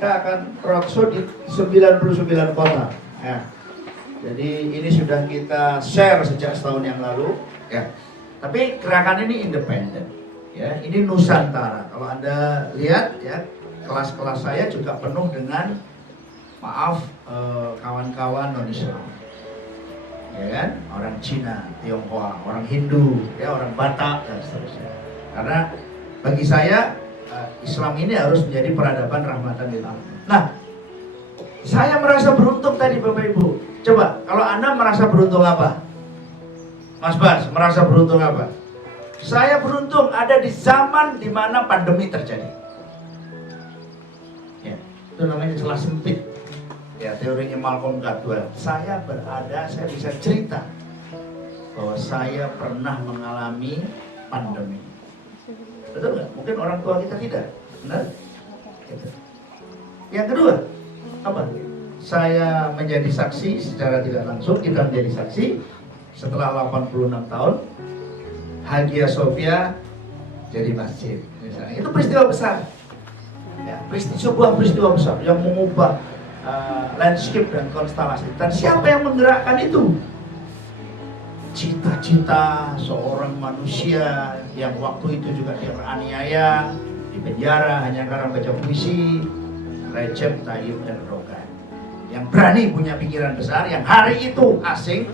kita akan roadshow di 99 kota. Ya. Jadi ini sudah kita share sejak setahun yang lalu. Ya. Tapi gerakan ini independen. Ya, ini Nusantara. Kalau Anda lihat ya, kelas-kelas saya juga penuh dengan kawan-kawan non-Islam. Ya kan? Orang Cina, Tionghoa, orang Hindu, ya, orang Batak dan seterusnya. Karena bagi saya Islam ini harus menjadi peradaban rahmatan lil alamin. Nah, saya merasa beruntung tadi Bapak Ibu. Coba, kalau Anda merasa beruntung apa? Mas Bas, merasa beruntung apa? Saya beruntung ada di zaman di mana pandemi terjadi. Ya, itu namanya celah sempit. Ya, teorinya Malcolm Gladwell. Saya bisa cerita bahwa saya pernah mengalami pandemi. Betul nggak? Mungkin orang tua kita tidak. Benar? Gitu. Yang kedua, apa? Saya menjadi saksi secara tidak langsung, kita menjadi saksi setelah 86 tahun Hagia Sophia jadi masjid. Misalnya. Itu peristiwa besar. Ya, sebuah peristiwa besar yang mengubah landscape dan konstelasi. Dan siapa yang menggerakkan itu? Cita-cita seorang manusia yang waktu itu juga teraniaya, di penjara hanya karena baca puisi, Recep Tayyip Erdogan. Yang berani punya pikiran besar, yang hari itu asing,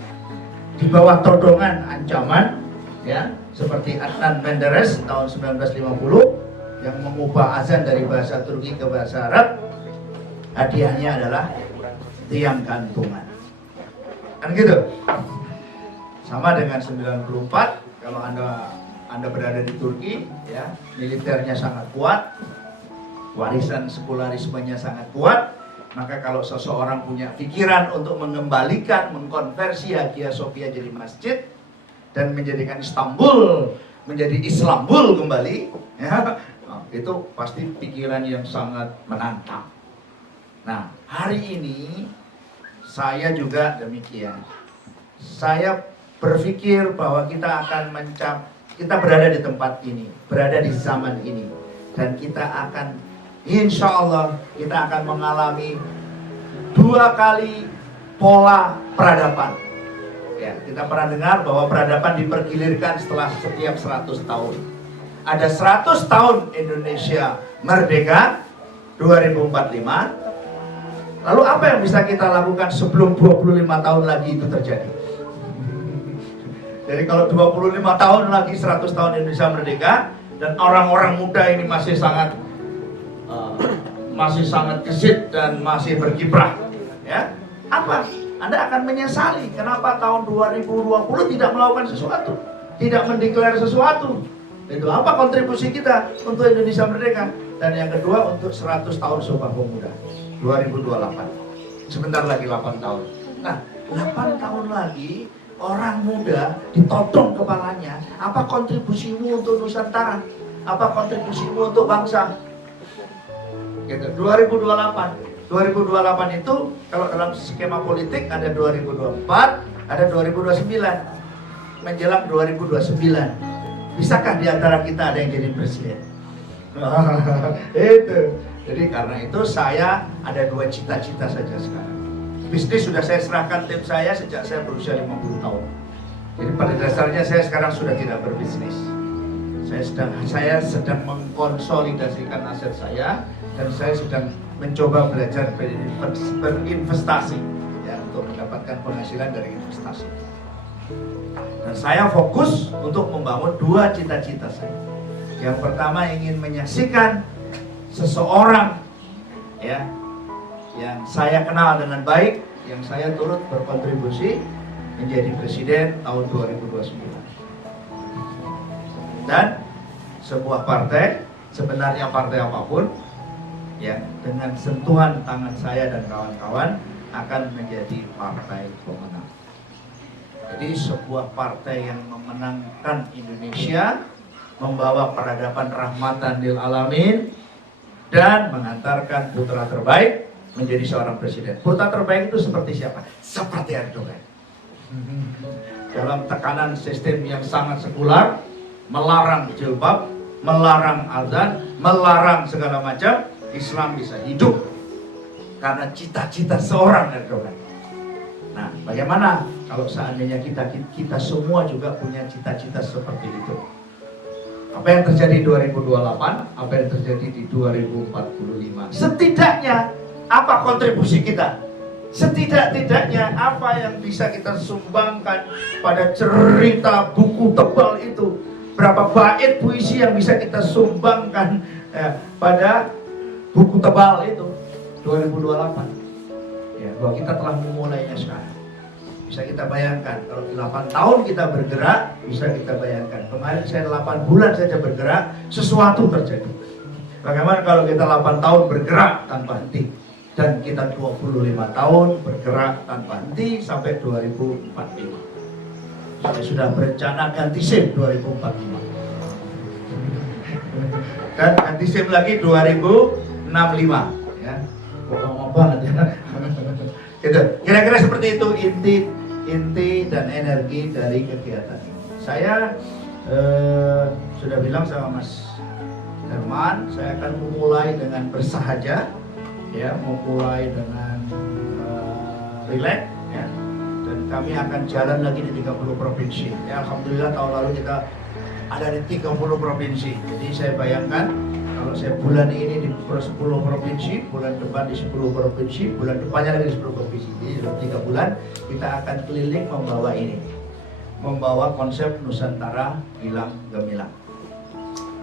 di bawah todongan ancaman, ya, seperti Adnan Menderes tahun 1950 yang mengubah azan dari bahasa Turki ke bahasa Arab. Hadiahnya adalah tiang gantungan. Kan gitu. Sama dengan 94, kalau Anda berada di Turki, ya, militernya sangat kuat, warisan sekularismenya sangat kuat, maka kalau seseorang punya pikiran untuk mengembalikan, mengkonversi Hagia Sophia jadi masjid dan menjadikan Istanbul menjadi Islambul kembali, ya, itu pasti pikiran yang sangat menantang. Nah, hari ini saya juga demikian. Saya berpikir bahwa kita akan kita berada di tempat ini, berada di zaman ini, dan kita akan, insya Allah, kita akan mengalami 2 kali pola peradaban. Ya, kita pernah dengar bahwa peradaban dipergilirkan setelah setiap 100 tahun. Ada 100 tahun Indonesia merdeka, 2045. Lalu apa yang bisa kita lakukan sebelum 25 tahun lagi itu terjadi? Jadi kalau 25 tahun lagi 100 tahun Indonesia merdeka dan orang-orang muda ini masih sangat gesit dan masih berkiprah, ya, apa? Anda akan menyesali kenapa tahun 2020 tidak melakukan sesuatu, tidak mendeklar sesuatu. Itu apa kontribusi kita untuk Indonesia merdeka? Dan yang kedua untuk 100 tahun Sumpah Pemuda 2028. Sebentar lagi 8 tahun. Nah, 8 tahun lagi orang muda ditodong kepalanya. Apa kontribusimu untuk Nusantara? Apa kontribusimu untuk bangsa? Gitu. 2028 itu kalau dalam skema politik ada 2024, ada 2029. Menjelang 2029. Bisakah di antara kita ada yang jadi presiden? Itu. Jadi karena itu saya ada 2 cita-cita saja sekarang. Bisnis sudah saya serahkan tim saya sejak saya berusia 50 tahun. Jadi pada dasarnya saya sekarang sudah tidak berbisnis. Saya sedang mengkonsolidasikan aset saya dan saya sedang mencoba belajar berinvestasi, ya, untuk mendapatkan penghasilan dari investasi. Dan saya fokus untuk membangun 2 cita-cita saya. Yang pertama ingin menyaksikan seseorang, ya, yang saya kenal dengan baik, yang saya turut berkontribusi menjadi presiden tahun 2029. Dan sebuah partai, sebenarnya partai apapun, ya, dengan sentuhan tangan saya dan kawan-kawan akan menjadi partai pemenang. Jadi sebuah partai yang memenangkan Indonesia, membawa peradaban rahmatan lil alamin, dan mengantarkan putra terbaik menjadi seorang presiden. Putra terbaik itu seperti siapa? Seperti Erdogan. Dalam tekanan sistem yang sangat sekular, melarang jilbab, melarang azan, melarang segala macam, Islam bisa hidup karena cita-cita seorang Erdogan. Nah, bagaimana kalau seandainya kita semua juga punya cita-cita seperti itu? Apa yang terjadi 2028, apa yang terjadi di 2045? Setidaknya apa kontribusi kita? Setidak-tidaknya apa yang bisa kita sumbangkan pada cerita buku tebal itu? Berapa bait puisi yang bisa kita sumbangkan pada buku tebal itu 2028? Ya, bahwa kita telah memulainya sekarang. Bisa kita bayangkan, kalau 8 tahun kita bergerak, bisa kita bayangkan. Kemarin saya 8 bulan saja bergerak, sesuatu terjadi. Bagaimana kalau kita 8 tahun bergerak tanpa henti? Dan kita 25 tahun bergerak tanpa henti sampai 2045. Saya sudah berencana ganti SIM 2045. Dan ganti SIM lagi 2065. Ya, bohong banget ya. Gitu. Kira-kira seperti itu inti dan energi dari kegiatan ini. Saya sudah bilang sama Mas Herman, saya akan memulai dengan bersahaja, ya, memulai dengan relax, ya, dan kami akan jalan lagi di 30 provinsi. Ya, alhamdulillah tahun lalu kita ada di 30 provinsi. Jadi saya bayangkan kalau saya bulan ini di 10 provinsi, bulan depan di 10 provinsi, bulan depannya lagi di 10 provinsi. Jadi dalam 3 bulan kita akan keliling membawa ini, membawa konsep Nusantara Gilang Gemilang.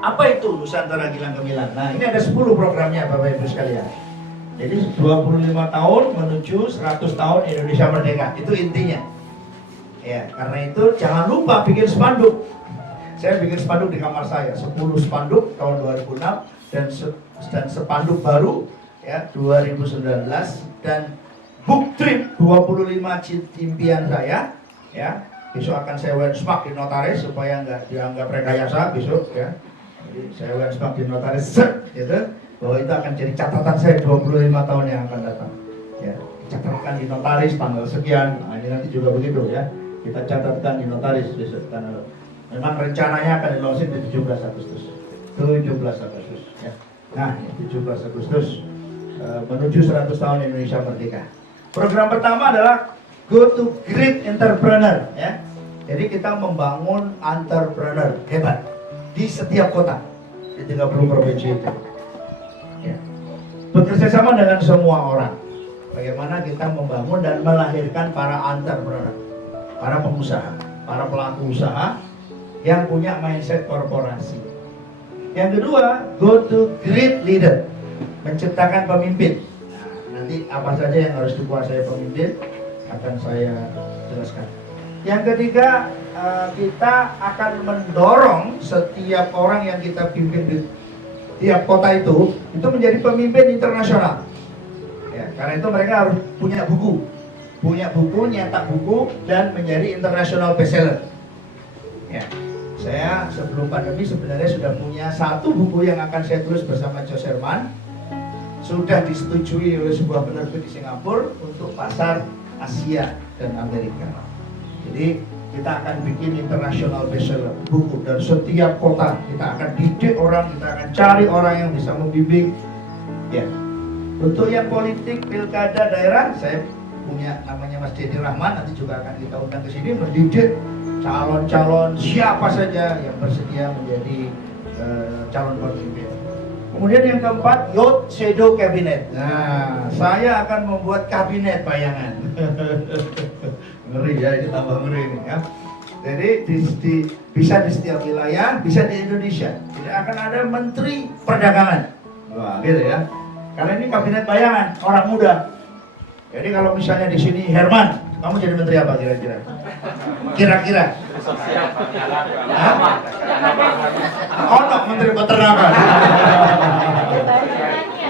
Apa itu Nusantara Gilang Gemilang? Nah, ini ada 10 programnya Bapak Ibu sekalian. Jadi 25 tahun menuju 100 tahun Indonesia Merdeka. Itu intinya. Ya, karena itu jangan lupa bikin spanduk. Saya bikin spanduk di kamar saya, 10 spanduk tahun 2006 dan spanduk baru ya 2019, dan book trip 25 impian saya ya. Besok akan saya benchmark di notaris supaya nggak dianggap rekayasa besok ya. Jadi saya benchmark di notaris gitu, bahwa itu akan jadi catatan saya 25 tahun yang akan datang. Ya, catatkan di notaris tanggal sekian. Nah, ini nanti juga begitu ya. Kita catatkan di notaris besok tanggal. Memang rencananya akan dilaunching di 17 Agustus. 17 Agustus ya. Nah, 17 Agustus menuju 100 tahun Indonesia Merdeka. Program pertama adalah Go to Great Entrepreneur ya. Jadi kita membangun entrepreneur hebat di setiap kota di 30 provinsi itu. Ya. Bekerja sama dengan semua orang. Bagaimana kita membangun dan melahirkan para entrepreneur, para pengusaha, para pelaku usaha yang punya mindset korporasi. Yang kedua, go to great leader, menciptakan pemimpin. Nah, nanti apa saja yang harus dikuasai pemimpin akan saya jelaskan. Yang ketiga, kita akan mendorong setiap orang yang kita pimpin di tiap kota itu menjadi pemimpin internasional. Ya, karena itu mereka harus punya buku, nyetak buku dan menjadi international bestseller. Ya. Saya sebelum pandemi sebenarnya sudah punya 1 buku yang akan saya tulis bersama Jos Herman. Sudah disetujui oleh sebuah penerbit di Singapura untuk pasar Asia dan Amerika. Jadi kita akan bikin international bestseller buku, dan setiap kota kita akan didik orang, kita akan cari orang yang bisa membimbing. Ya. Untuk yang politik pilkada daerah, saya punya namanya Mas Dedi Rahman, nanti juga akan kita undang ke sini mendidik calon-calon siapa saja yang bersedia menjadi calon pemimpin. Kemudian yang keempat, Youth Shadow Cabinet. Nah, saya akan membuat kabinet bayangan. Ngeri ya, ini tambah ngeri ini ya. Jadi bisa di setiap wilayah, bisa di Indonesia. Jadi akan ada Menteri Perdagangan. Wah, gitu ya. Karena ini kabinet bayangan, orang muda. Jadi kalau misalnya di sini Herman, kamu jadi menteri apa kira-kira? Kira-kira? Oh, no, menteri peternakan.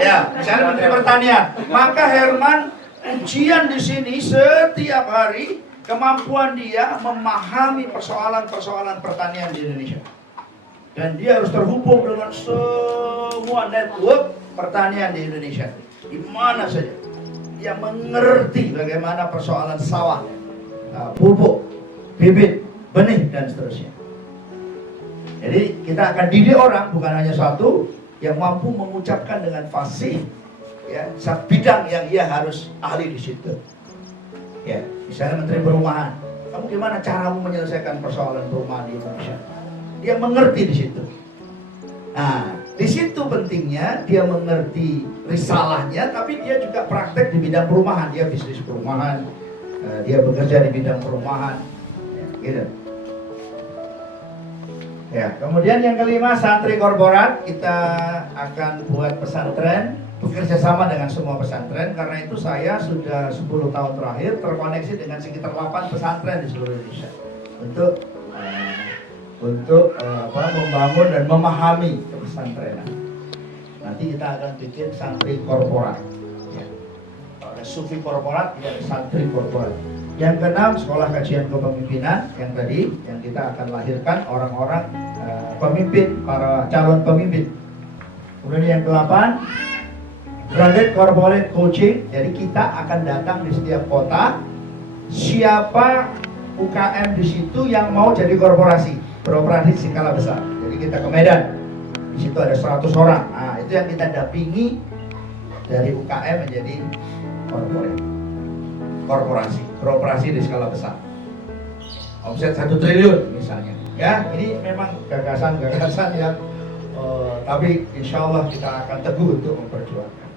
Ya, misalnya menteri pertanian. Maka Herman ujian di sini setiap hari kemampuan dia memahami persoalan-persoalan pertanian di Indonesia. Dan dia harus terhubung dengan semua network pertanian di Indonesia. Di mana saja. Dia mengerti bagaimana persoalan sawah, pupuk, bibit, benih, dan seterusnya. Jadi kita akan didik orang, bukan hanya satu, yang mampu mengucapkan dengan fasih ya, bidang yang ia harus ahli di situ. Ya, misalnya Menteri Perumahan, kamu gimana caramu menyelesaikan persoalan perumahan di Indonesia? Dia mengerti di situ. Nah, di situ pentingnya dia mengerti risalahnya, tapi dia juga praktek di bidang perumahan. Dia bisnis perumahan, dia bekerja di bidang perumahan, ya, gitu. Ya, kemudian yang kelima, santri korporat. Kita akan buat pesantren, bekerja sama dengan semua pesantren. Karena itu saya sudah 10 tahun terakhir terkoneksi dengan sekitar 8 pesantren di seluruh Indonesia untuk membangun dan memahami kepesantrenan. Nanti kita akan bikin santri korporat. Ya. Kalau ada sufi korporat, ya ada santri korporat. Yang keenam, sekolah kajian kepemimpinan yang tadi, yang kita akan lahirkan orang-orang pemimpin, para calon pemimpin. Kemudian yang ke-8, Branded Corporate Coaching. Jadi kita akan datang di setiap kota, siapa UKM di situ yang mau jadi korporasi, beroperasi skala besar. Jadi kita ke Medan, di situ ada 100 orang. Nah, itu yang kita dampingi dari UKM menjadi korporasi, beroperasi di skala besar. Omset 1 triliun misalnya. Ya, ini memang gagasan-gagasan yang tapi insya Allah kita akan teguh untuk memperjuangkan.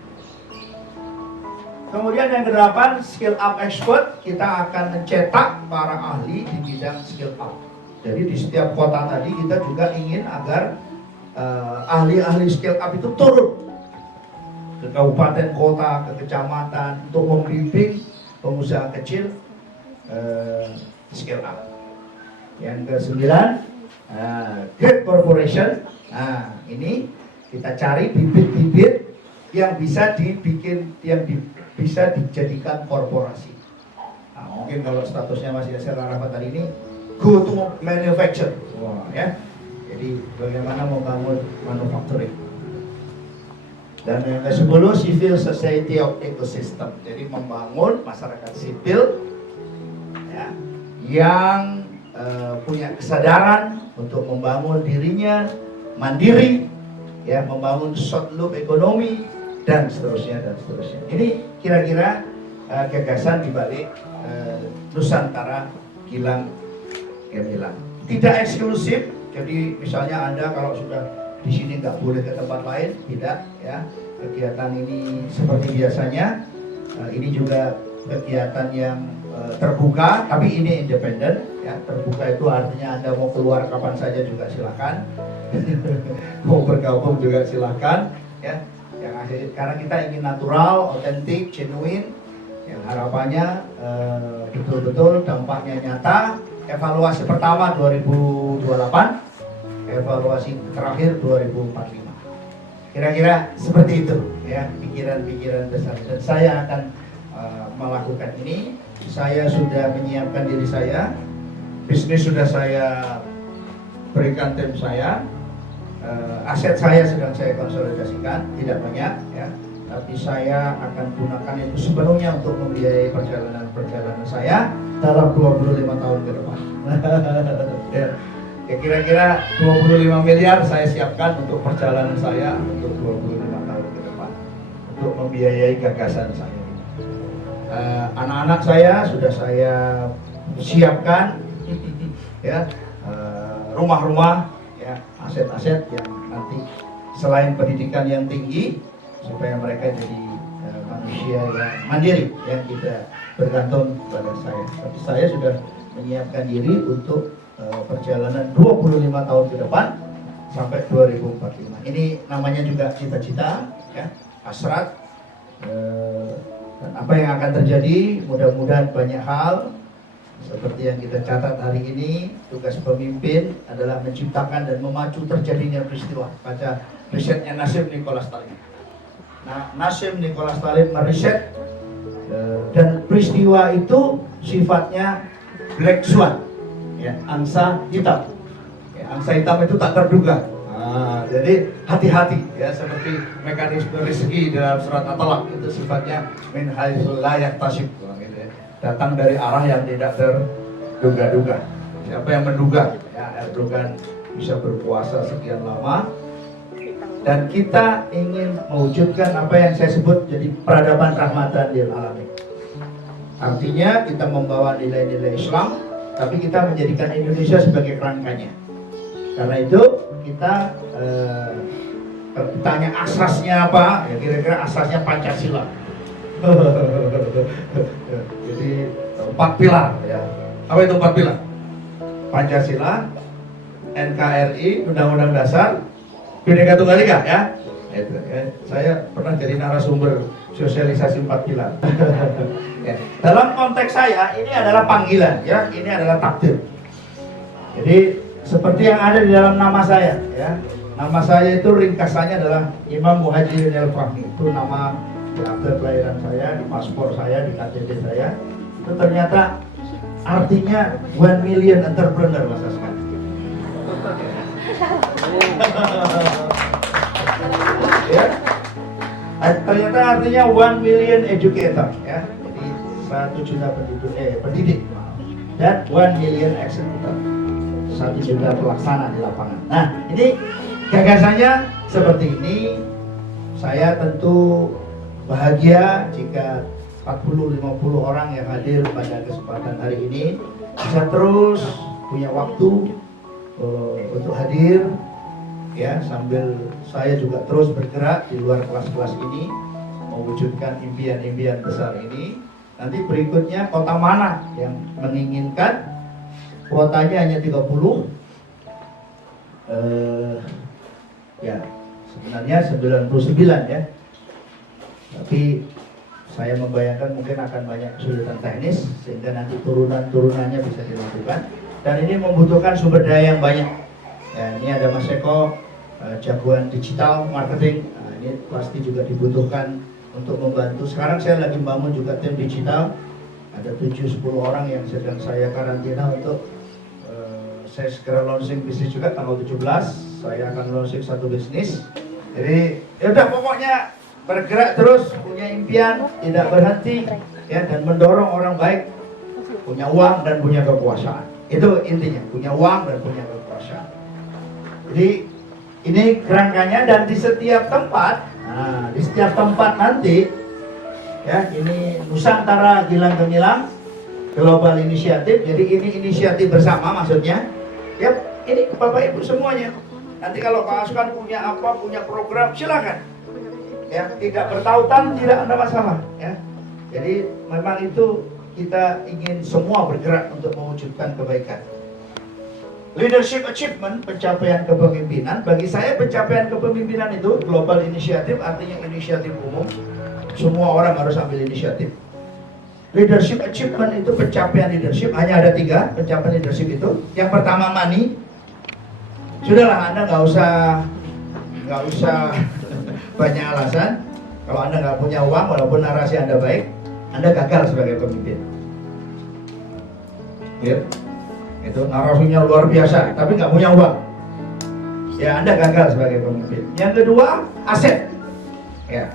Kemudian yang ke-8, skill up expert. Kita akan mencetak para ahli di bidang skill up. Jadi di setiap kota tadi kita juga ingin agar ahli-ahli skill up itu turun ke kabupaten, kota, ke kecamatan untuk membimbing pengusaha kecil skill up. Yang ke-9, great corporation. Nah, ini kita cari bibit-bibit yang bisa dibikin, bisa dijadikan korporasi. Nah, mungkin kalau statusnya masih Yasser Arafat hari ini, go to manufacture. Wah, ya. Jadi bagaimana membangun manufacturing. Dan yang ke-10, civil society of ecosystem. Jadi membangun masyarakat sipil ya, yang punya kesadaran untuk membangun dirinya mandiri, ya, membangun short loop ekonomi dan seterusnya dan seterusnya. Ini kira-kira gagasan dibalik Nusantara Gilang Gemilang. Tidak eksklusif, jadi misalnya Anda kalau sudah di sini nggak boleh ke tempat lain, tidak, ya. Kegiatan ini seperti biasanya, ini juga kegiatan yang terbuka, tapi ini independen, ya. Terbuka itu artinya Anda mau keluar kapan saja juga silakan, mau bergabung juga silakan, ya. Yang akhir, karena kita ingin natural, otentik, genuine, yang harapannya betul-betul dampaknya nyata. Evaluasi pertama 2028, evaluasi terakhir 2045. Kira-kira seperti itu, ya, pikiran-pikiran besar. Dan saya akan melakukan ini. Saya sudah menyiapkan diri saya, bisnis sudah saya berikan tim saya, aset saya sedang saya konsolidasikan, tidak banyak, ya, tapi saya akan gunakan itu sepenuhnya untuk membiayai perjalanan saya dalam 25 tahun ke depan. Ya, kira-kira 25 miliar saya siapkan untuk perjalanan saya untuk 25 tahun ke depan, untuk membiayai gagasan saya. Anak-anak saya sudah saya siapkan, ya, rumah-rumah, ya, aset-aset yang nanti selain pendidikan yang tinggi supaya mereka jadi manusia yang mandiri, yang tidak bergantung pada saya. Tapi saya sudah menyiapkan diri untuk perjalanan 25 tahun ke depan sampai 2045. Ini namanya juga cita-cita, ya, hasrat. Dan apa yang akan terjadi, mudah-mudahan banyak hal seperti yang kita catat hari ini. Tugas pemimpin adalah menciptakan dan memacu terjadinya peristiwa. Baca risetnya Nassim Nicholas Taleb. Nah, Nassim Nicholas Taleb meriset dan peristiwa itu sifatnya black swan, ya, angsa hitam. Ya, angsa hitam itu tak terduga. Jadi hati-hati, ya, seperti mekanisme rezeki dalam surat At-Talaq, itu sifatnya min haitsu la yahtasib, gitu, ya. Datang dari arah yang tidak terduga-duga. Siapa yang menduga, ya, Erdogan bisa berpuasa sekian lama Dan kita ingin mewujudkan apa yang saya sebut jadi peradaban rahmatan lil alamin. Artinya kita membawa nilai-nilai Islam, tapi kita menjadikan Indonesia sebagai kerangkanya. Karena itu kita tanya asasnya apa, ya kira-kira asasnya Pancasila. Jadi 4 pilar ya. Apa itu 4 pilar? Pancasila, NKRI, Undang-Undang Dasar, Bhinneka Tunggal Ika ya. Itu, ya. Saya pernah jadi narasumber sosialisasi 4 pilar. Ya. Dalam konteks saya ini adalah panggilan ya, ini adalah takdir. Jadi seperti yang ada di dalam nama saya ya. Nama saya itu ringkasannya adalah Imam Muhajirin El-Fahmi. Itu nama di akte kelahiran saya, di paspor saya, di KTP saya. Itu ternyata artinya 1 million entrepreneur masa sekarang. Ya. Ternyata artinya 1 million educator ya. Jadi 1 juta pendidik dan 1 million executor, 1 juta pelaksana di lapangan. Nah ini gagasannya seperti ini. Saya tentu bahagia jika 40-50 orang yang hadir pada kesempatan hari ini bisa terus punya waktu untuk hadir ya, sambil saya juga terus bergerak di luar kelas-kelas ini mewujudkan impian-impian besar ini. Nanti berikutnya kota mana yang menginginkan kuotanya hanya 30, ya sebenarnya 99 ya, tapi saya membayangkan mungkin akan banyak kesulitan teknis sehingga nanti turunannya bisa dilakukan, dan ini membutuhkan sumber daya yang banyak ya. Ini ada Mas Eko, jagoan digital marketing. Nah, ini pasti juga dibutuhkan untuk membantu. Sekarang saya lagi membangun juga tim digital, ada 7-10 orang yang sedang saya karantina untuk saya segera launching bisnis juga tanggal 17. Saya akan launching 1 bisnis. Jadi ya udah, pokoknya bergerak terus, punya impian, tidak berhenti ya, dan mendorong orang baik punya uang dan punya kekuasaan. Itu intinya, punya uang dan punya kekuasaan. Jadi ini kerangkanya, dan di setiap tempat, nah di setiap tempat nanti ya, ini Nusantara Gilang Gemilang Global Initiative. Jadi ini inisiatif bersama maksudnya. Ya, ini Bapak Ibu semuanya. Nanti kalau Pak Asukan punya apa, punya program, silakan. Ya, tidak bertautan tidak ada masalah ya. Jadi memang itu kita ingin semua bergerak untuk mewujudkan kebaikan. Leadership achievement, pencapaian kepemimpinan. Bagi saya pencapaian kepemimpinan itu global initiative, artinya inisiatif umum. Semua orang harus ambil inisiatif. Leadership achievement itu pencapaian leadership, hanya ada 3 pencapaian leadership itu. Yang pertama money. Sudahlah, Anda nggak usah banyak alasan. Kalau Anda nggak punya uang, walaupun narasi Anda baik, Anda gagal sebagai pemimpin. Ya, itu narasinya luar biasa, tapi nggak punya uang, ya Anda gagal sebagai pemimpin. Yang kedua, aset. Ya,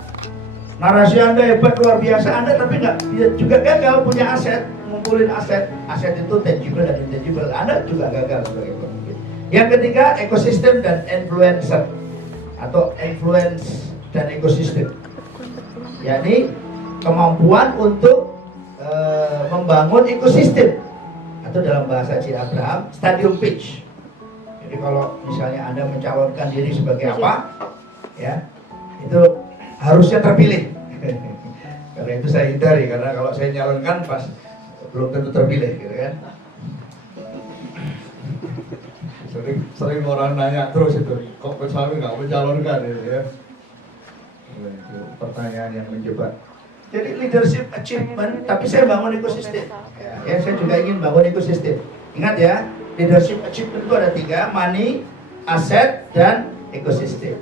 narasi Anda hebat luar biasa, Anda tapi nggak juga gagal punya aset, ngumpulin aset. Aset itu tangible dan intangible, Anda juga gagal sebagai pemimpin. Yang ketiga, ekosistem dan influencer atau influence dan ekosistem, yakni kemampuan untuk membangun ekosistem, atau dalam bahasa C. Abraham, stadium pitch. Jadi kalau misalnya Anda mencalonkan diri sebagai apa, ya itu harusnya terpilih. Karena itu saya hindari, karena kalau saya nyalonkan pas belum tentu terpilih, gitu kan. Sering orang nanya terus itu, kok Pesami nggak mencalonkan, gitu ya. Itu pertanyaan yang menjebak. Jadi leadership achievement, tapi saya bangun ekosistem. Ya, saya juga ingin bangun ekosistem. Ingat ya, leadership achievement itu ada 3, money, aset, dan ekosistem.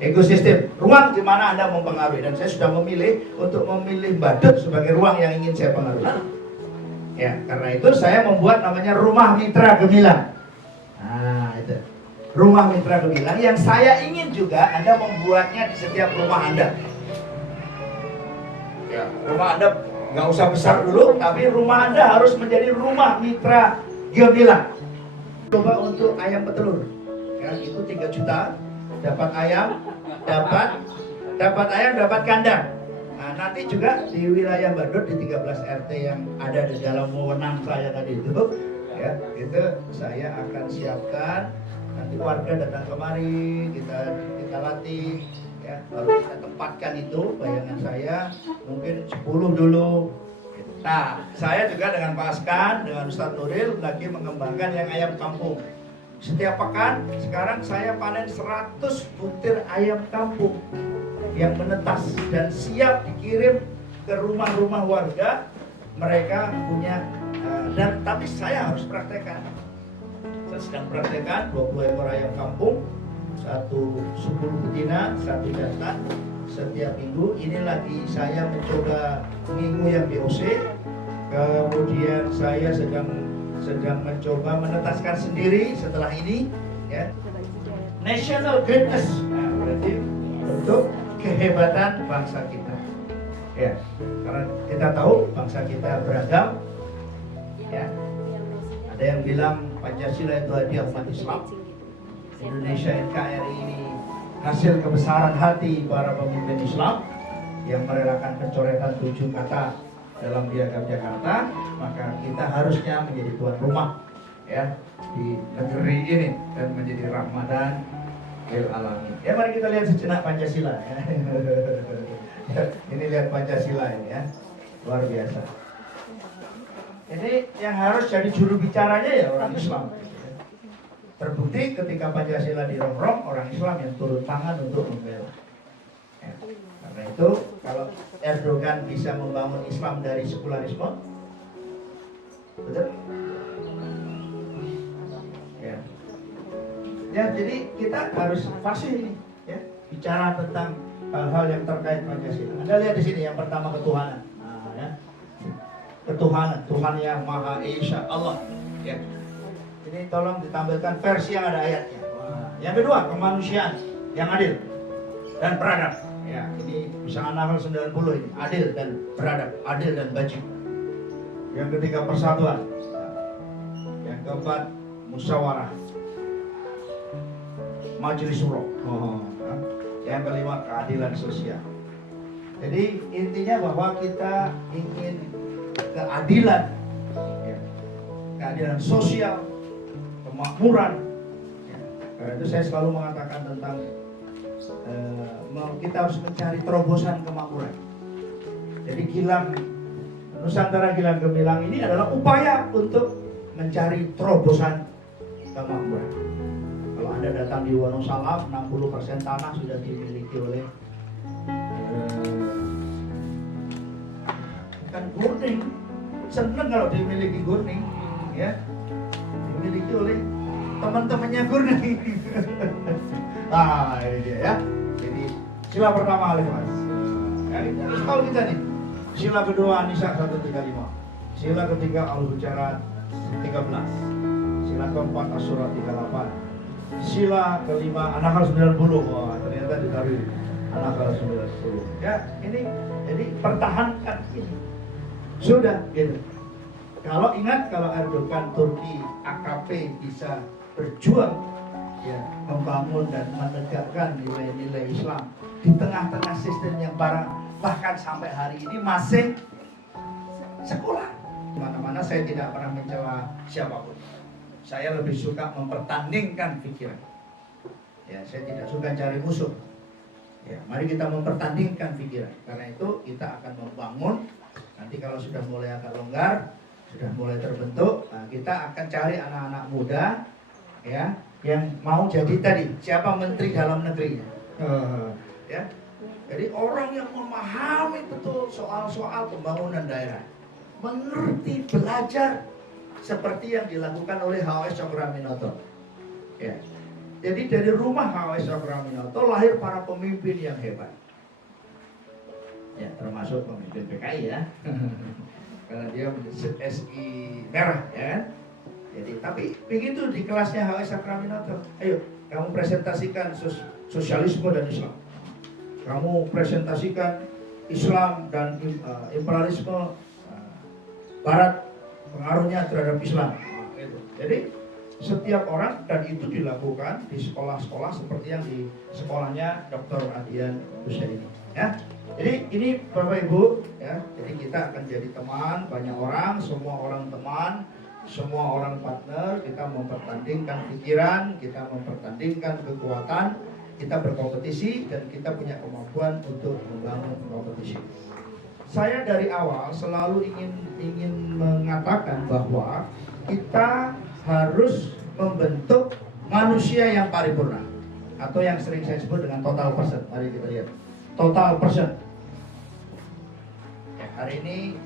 Ekosistem, ruang di mana Anda mempengaruhi, dan saya sudah memilih untuk memilih Badut sebagai ruang yang ingin saya pengaruhi. Ya, karena itu saya membuat namanya Rumah Mitra Gemilang. Nah, itu. Rumah Mitra Gemilang yang saya ingin juga Anda membuatnya di setiap rumah Anda. Ya, rumah Anda nggak usah besar dulu, tapi rumah Anda harus menjadi Rumah Mitra Gemilang. Coba untuk ayam petelur, ya itu 3 juta. dapat ayam, dapat ayam, dapat kandang. Nah, nanti juga di wilayah Badut di 13 RT yang ada di dalam wewenang saya tadi itu, ya, itu saya akan siapkan. Nanti warga datang kemari, kita latih, ya, baru kita tempatkan itu. Bayangan saya mungkin 10 dulu. Nah, saya juga dengan Pak Askan, dengan Ustadz Nuril lagi mengembangkan yang ayam kampung. Setiap pekan sekarang saya panen 100 butir ayam kampung yang menetas dan siap dikirim ke rumah-rumah warga. Mereka punya dan tapi saya harus praktekkan. Saya sedang praktekkan 20 ekor ayam kampung, 10 betina, 1 jantan setiap minggu. Ini lagi saya mencoba minggu yang DOC. Kemudian saya sedang mencoba menetaskan sendiri setelah ini, ya. National greatness. Nah, berarti untuk kehebatan bangsa kita, ya, karena kita tahu bangsa kita beragam, ya. Ada yang bilang Pancasila itu hadiah umat Islam. Indonesia NKRI ini hasil kebesaran hati para pemimpin Islam yang merelakan pencoretan 7 kata dalam Piagam Jakarta. Maka kita harusnya menjadi tuan rumah, ya, di negeri ini dan menjadi rahmatan lil alamin. Ya, mari kita lihat sejenak Pancasila, ya. Ini lihat Pancasila ini, ya, luar biasa. Ini yang harus jadi juru bicaranya ya orang Islam. Terbukti ketika Pancasila dirongrong, orang Islam yang turun tangan untuk membela. Ya. Karena itu kalau Erdogan bisa membangun Islam dari sekularisme, betul? Ya. Ya, jadi kita harus fasih ini, ya, bicara tentang hal-hal yang terkait Pancasila. Anda lihat di sini yang pertama ketuhanan. Nah, ya. Ketuhanan, Tuhan yang Maha Esa, Allah, ya. Ini tolong ditampilkan versi yang ada ayatnya. Wah. Yang kedua, kemanusiaan yang adil dan beradab. Ya, ini bisa An-Nahl 90 ini, adil dan beradab, adil dan bajik. Yang ketiga, persatuan. Yang keempat, musyawarah, majelis syuro. Yang kelima, keadilan sosial. Jadi intinya bahwa kita ingin keadilan, ya, keadilan sosial, kemakmuran, ya. Karena itu saya selalu mengatakan tentang kita harus mencari terobosan kemakmuran. Jadi Gilang Nusantara Gilang Gemilang ini adalah upaya untuk mencari terobosan kemakmuran. Kalau Anda datang di Wonosalam, 60% tanah sudah dimiliki oleh bukan Gurning. Seneng kalau dimiliki Gurning, ya, dimiliki oleh teman-temannya Gurning. Nah, ini dia, ya. Jadi sila pertama Alif Mas. Ya, ini harus tahu kita nih. Sila kedua An-Nisa 135. Sila ketiga Al-Hujurat 13. Sila keempat Asy-Syura 38. Sila kelima An-Nahl 90. Wah, ternyata ditaruh An-Nahl 90. Ya, ini jadi pertahankan ini. Sudah gitu. Kalau ingat, kalau Erdogan Turki AKP bisa berjuang, ya, membangun dan menegakkan nilai-nilai Islam di tengah-tengah sistem yang bahkan sampai hari ini masih sekolah. Mana-mana saya tidak pernah mencela siapapun. Saya lebih suka mempertandingkan pikiran. Ya, saya tidak suka cari musuh. Ya, mari kita mempertandingkan pikiran. Karena itu kita akan membangun. Nanti kalau sudah mulai agak longgar, sudah mulai terbentuk, nah, kita akan cari anak-anak muda, ya, yang mau jadi tadi siapa menteri dalam negerinya, ya. Jadi orang yang memahami betul soal-soal pembangunan daerah, mengerti, belajar seperti yang dilakukan oleh H.O.S. Cokroaminoto. Ya. Jadi dari rumah H.O.S. Cokroaminoto lahir para pemimpin yang hebat. Ya, termasuk pemimpin PKI, ya. Karena dia SI merah, ya kan? Jadi, tapi begitu di kelasnya H.O.S. Cokroaminoto. Ayo, kamu presentasikan sosialisme dan Islam. Kamu presentasikan Islam dan imperialisme Barat, pengaruhnya terhadap Islam. Nah, gitu. Jadi setiap orang, dan itu dilakukan di sekolah-sekolah seperti yang di sekolahnya Dr. Adian Husaini ya. Jadi ini Bapak Ibu ya, jadi kita akan jadi teman banyak orang, semua orang teman, semua orang partner, kita mempertandingkan pikiran, kita mempertandingkan kekuatan, kita berkompetisi dan kita punya kemampuan untuk membangun kompetisi. Saya dari awal selalu ingin mengatakan bahwa kita harus membentuk manusia yang paripurna, atau yang sering saya sebut dengan total person. Mari kita lihat total person. Hari ini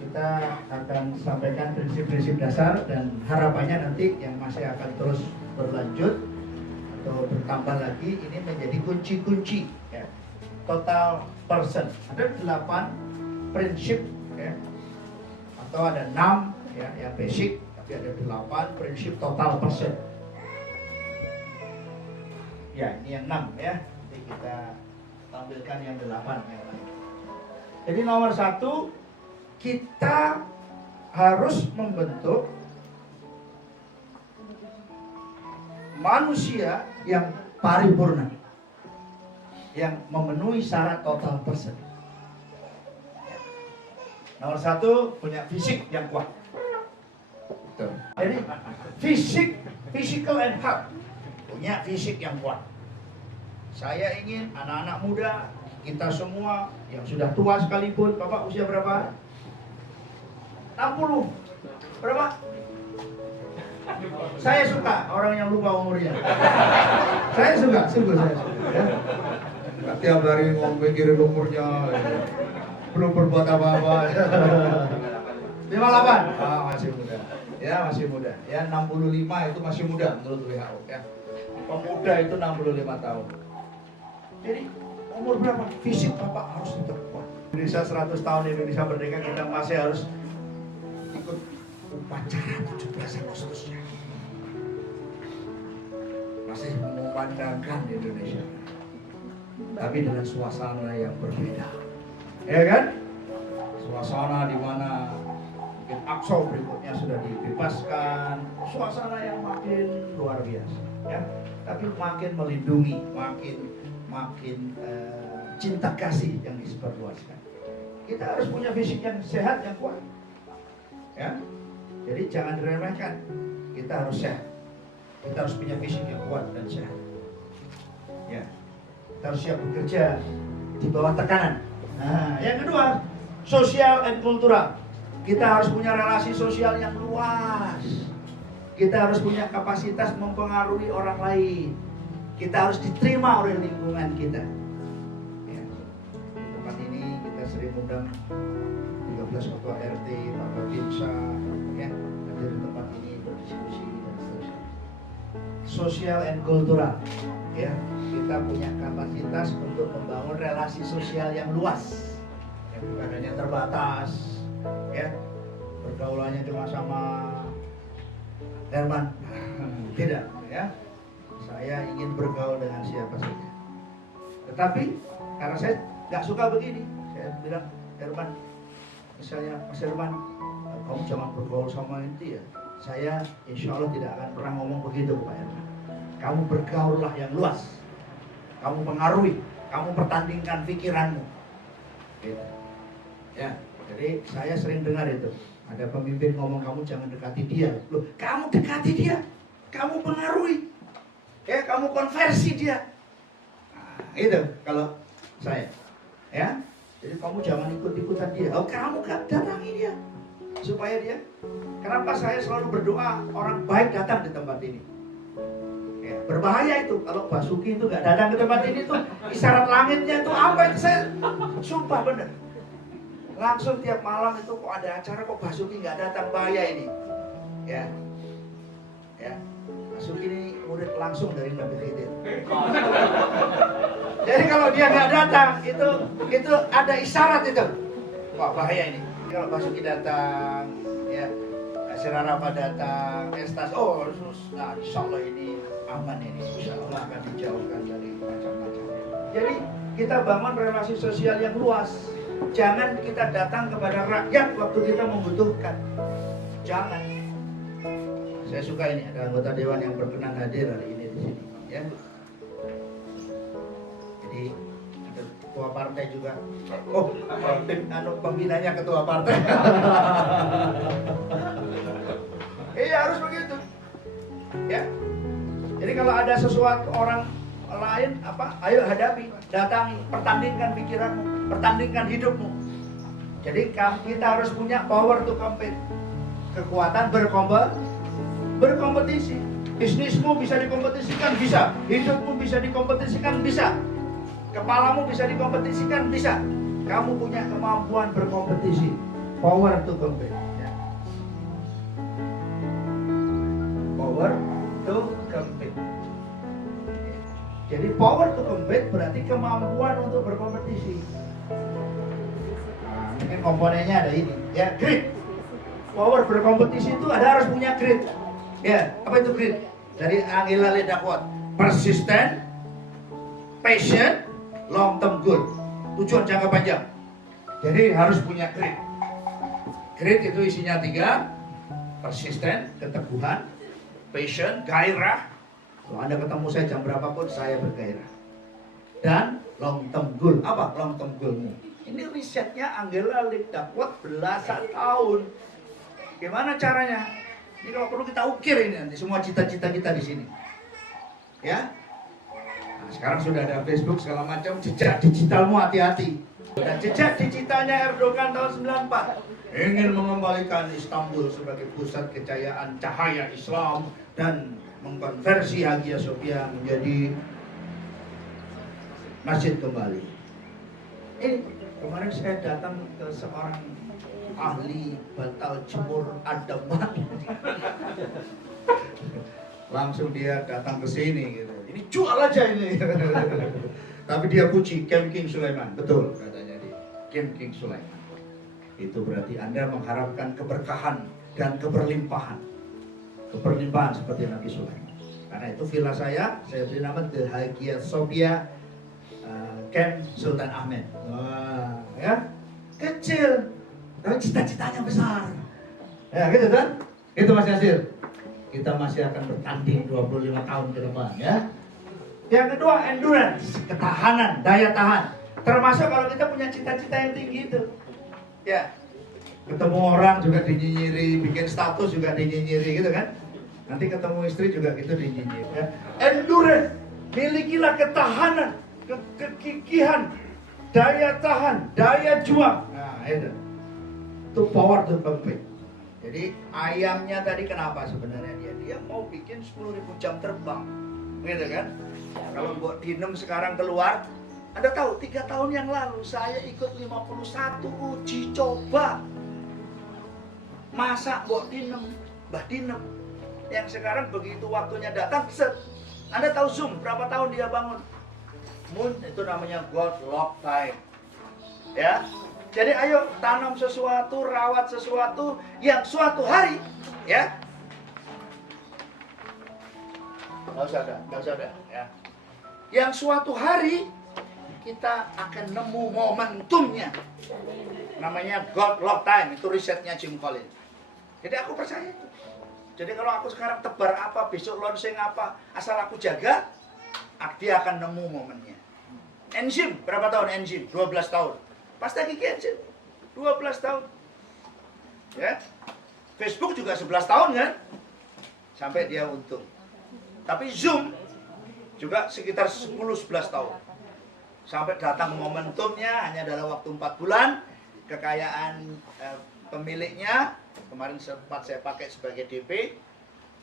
kita akan sampaikan prinsip-prinsip dasar dan harapannya nanti yang masih akan terus berlanjut atau bertambah lagi ini menjadi kunci-kunci ya. Total person. Ada 8 prinsip ya, atau ada 6 ya, yang basic, tapi ada 8 prinsip total person. Ya, ini yang 6 ya. Nanti kita tampilkan yang 8 yang lain. Jadi nomor 1, kita harus membentuk manusia yang paripurna, yang memenuhi syarat total person. Nomor 1, punya fisik yang kuat. Jadi physical and health, punya fisik yang kuat. Saya ingin anak-anak muda, kita semua yang sudah tua sekalipun. Bapak usia berapa? 60. Berapa? Saya suka orang yang lupa umurnya. Saya suka ya. Tiap hari ngomong mikirin umurnya, belum berbuat apa-apa. 58. Masih muda. Ya, masih muda. Ya, 65 itu masih muda menurut WHO ya. Pemuda itu 65 tahun. Jadi umur berapa? Fisik Bapak harus tetap kuat. Indonesia 100 tahun Indonesia merdeka, kita masih harus ikut upacara 17 Agustusnya. Masih mengumandangkan Indonesia, tapi dengan suasana yang berbeda, ya kan? Suasana di mana mungkin Aqsa berikutnya sudah dibebaskan, suasana yang makin luar biasa, ya. Tapi makin melindungi, makin cinta kasih yang disebarluaskan. Kita harus punya fisik yang sehat, yang kuat, ya. Jadi jangan diremehkan. Kita harus sehat. Kita harus punya fisik yang kuat dan sehat. Ya. Kita harus siap bekerja di bawah tekanan. Nah, yang kedua, sosial dan kultural. Kita harus punya relasi sosial yang luas. Kita harus punya kapasitas mempengaruhi orang lain. Kita harus diterima oleh lingkungan kita. Ya. Di tempat ini kita sering undang 13 ketua RT, Pak Babinsa, ya, hadir di tempat ini berdiskusi dan seterusnya. Sosial and kultural, ya, kita punya kapasitas untuk membangun relasi sosial yang luas, yang bukan hanya terbatas, ya, pergaulannya cuma sama Herman, tidak, ya. Saya ingin bergaul dengan siapa saja. Tetapi karena saya nggak suka begini, saya bilang, Herman, misalnya Mas Herman, kamu jangan bergaul sama itu ya. Saya insya Allah tidak akan pernah ngomong begitu Pak Herman. Kamu bergaullah yang luas. Kamu pengaruhi, kamu pertandingkan pikiranmu. Gitu. Ya, jadi saya sering dengar itu. Ada pemimpin ngomong, kamu jangan dekati dia. Loh, kamu dekati dia, kamu pengaruhi, ya, kamu konversi dia. Nah, itu kalau saya, ya. Jadi kamu jangan ikut-ikutan dia. Oh, kamu kan datangi dia supaya dia. Kenapa saya selalu berdoa orang baik datang di tempat ini? Ya, berbahaya itu kalau Basuki itu nggak datang ke tempat ini tuh isyarat langitnya itu apa itu, saya sumpah bener. Langsung tiap malam itu kok ada acara kok Basuki nggak datang, bahaya ini. Ya, ya. Basuki ini murid langsung dari Nabi Khidir. Jadi kalau dia nggak datang itu ada isyarat itu. Wah, bahaya ini. Kalau Basuki datang, ya, Sirarapa datang, Estas, oh, nah, insya Allah ini aman ini, insya Allah akan dijauhkan dari macam-macam. Jadi kita bangun relasi sosial yang luas. Jangan kita datang kepada rakyat waktu kita membutuhkan. Jangan. Saya suka ini, ada anggota dewan yang berkenan hadir hari ini di sini, ya. Jadi ada ketua partai juga. Oh, pembinanya ketua partai. Iya, harus begitu. Ya. Jadi kalau ada sesuatu orang lain ayo hadapi, datangi, pertandingkan pikiranmu, pertandingkan hidupmu. Jadi kita harus punya power to compete. Kekuatan berkompetisi. Bisnismu bisa dikompetisikan, bisa. Hidupmu bisa dikompetisikan, bisa. Kepalamu bisa dikompetisikan, bisa. Kamu punya kemampuan berkompetisi. Power to compete. Ya. Power to compete. Jadi power to compete berarti kemampuan untuk berkompetisi. Nah, ini komponennya ada ini. Ya, grit. Power berkompetisi itu harus punya grit. Ya, apa itu grit? Dari Angela Ledakot. Persistent, patient, long term goal. Tujuan jangka panjang. Jadi harus punya grit. Grit itu isinya 3. Persistent, keteguhan. Patient, gairah. Kalau Anda ketemu saya jam berapapun saya bergairah. Dan long term goal. Apa long term goalmu? Ini risetnya Angela Ledakot belasan tahun. Gimana caranya? Ini kalau perlu kita ukir ini nanti semua cita-cita kita di sini. Ya. Nah, sekarang sudah ada Facebook segala macam, jejak digitalmu hati-hati. Dan jejak digitalnya Erdogan tahun 94 ingin mengembalikan Istanbul sebagai pusat kejayaan cahaya Islam dan mengkonversi Hagia Sophia menjadi masjid kembali. Ini kemarin saya datang ke seorang ahli batal jemur Adaman. Langsung dia datang ke sini gitu. Ini jual aja ini. Tapi dia puji Camp King Sulaiman. Betul katanya dia. Camp King Sulaiman. Itu berarti Anda mengharapkan keberkahan dan keberlimpahan. Keberlimpahan seperti Nabi Sulaiman. Karena itu villa saya beri nama The Hagia Sophia Camp Sultan Ahmed. Wah, ya. Kecil. Tapi cita-citanya besar. Ya gitu kan? Itu Mas Yasir. Kita masih akan bertanding 25 tahun ke depan ya. Yang kedua endurance, ketahanan, daya tahan. Termasuk kalau kita punya cita-cita yang tinggi itu. Ya. Ketemu orang juga dinyinyiri, bikin status juga dinyinyiri gitu kan. Nanti ketemu istri juga gitu dinyinyiri ya. Endurance, milikilah ketahanan, kegigihan, daya tahan, daya juang. Nah, itu. Itu power to compete. Jadi ayamnya tadi kenapa sebenarnya dia mau bikin 10.000 jam terbang, gitu kan? Kalau buat Dinem sekarang keluar, Anda tahu 3 tahun yang lalu saya ikut 51 uji coba masak Mbak Dinem, yang sekarang begitu waktunya datang, set. Anda tahu Zoom berapa tahun dia bangun? Itu namanya God Lock Time, ya. Jadi ayo tanam sesuatu, rawat sesuatu yang suatu hari, ya. Nggak usah ada, ya. Yang suatu hari kita akan nemu momentumnya. Namanya God Lock Time, itu risetnya Jim Collins. Jadi aku percaya itu. Jadi kalau aku sekarang tebar apa, besok launching apa, asal aku jaga, dia akan nemu momennya. Enzim, berapa tahun enzim? 12 tahun. Pasti lagi enzim, 12 tahun. Ya. Facebook juga 11 tahun kan? Sampai dia untung. Tapi Zoom juga sekitar 10-11 tahun. Sampai datang momentumnya hanya dalam waktu 4 bulan. Kekayaan pemiliknya kemarin sempat saya pakai sebagai DP.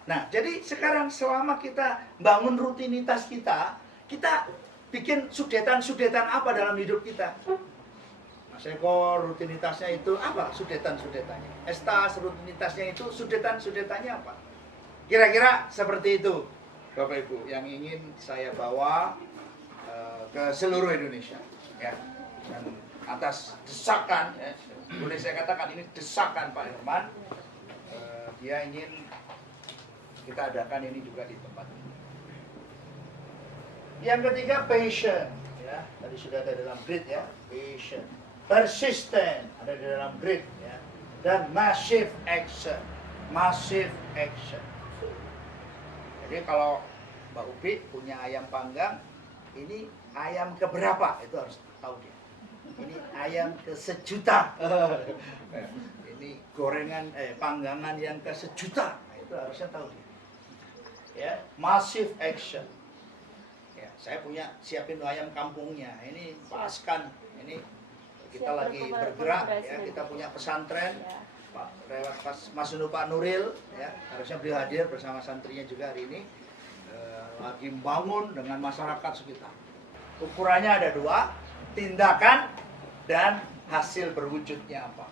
Nah, jadi sekarang selama kita bangun rutinitas kita bikin sudetan-sudetan apa dalam hidup kita? Mas Eko rutinitasnya itu apa? Sudetan-sudetannya. Estas rutinitasnya itu sudetan-sudetannya apa? Kira-kira seperti itu, Bapak Ibu, yang ingin saya bawa ke seluruh Indonesia, ya. Dan atas desakan, ya, boleh saya katakan ini desakan Pak Herman, dia ingin kita adakan ini juga di tempat ini. Yang ketiga passion, ya, tadi sudah ada dalam grid ya, passion, persistent ada di dalam grid ya, dan massive action, Jadi kalau Mbak Upi punya ayam panggang, ini ayam keberapa? Itu harus tahu dia. Ini ayam ke 1.000.000. Ini gorengan, panggangan yang ke 1.000.000. Nah, itu harusnya tahu dia. Ya, massive action. Ya, saya punya siapin ayam kampungnya. Ini paskan. Ini kita lagi bergerak. Ya, kita punya pesantren. Pak lewat Mas Pak Nuril. Ya, harusnya beliau hadir bersama santrinya juga hari ini. Lagi membangun dengan masyarakat sekitar. Ukurannya ada 2, tindakan dan hasil berwujudnya apa.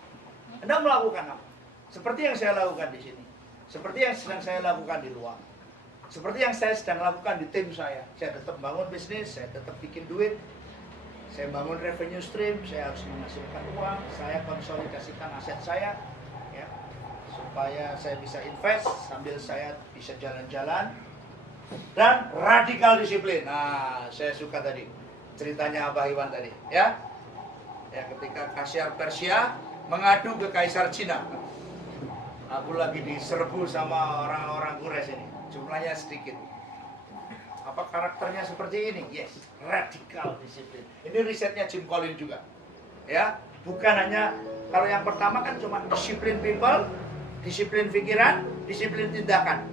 Anda melakukan apa? Seperti yang saya lakukan di sini, seperti yang sedang saya lakukan di luar, seperti yang saya sedang lakukan di tim saya. Saya tetap bangun bisnis, saya tetap bikin duit, saya bangun revenue stream, saya harus menghasilkan uang, saya konsolidasikan aset saya, ya, supaya saya bisa invest sambil saya bisa jalan-jalan. Dan radikal disiplin. Nah, saya suka tadi ceritanya Abah Iwan tadi, ya. Ya, ketika Kaisar Persia mengadu ke Kaisar Cina. Aku lagi diserbu sama orang-orang Quraisy ini. Jumlahnya sedikit. Apa karakternya seperti ini? Yes, radikal disiplin. Ini risetnya Jim Collins juga. Ya, bukan hanya kalau yang pertama kan cuma disiplin people, disiplin pikiran, disiplin tindakan.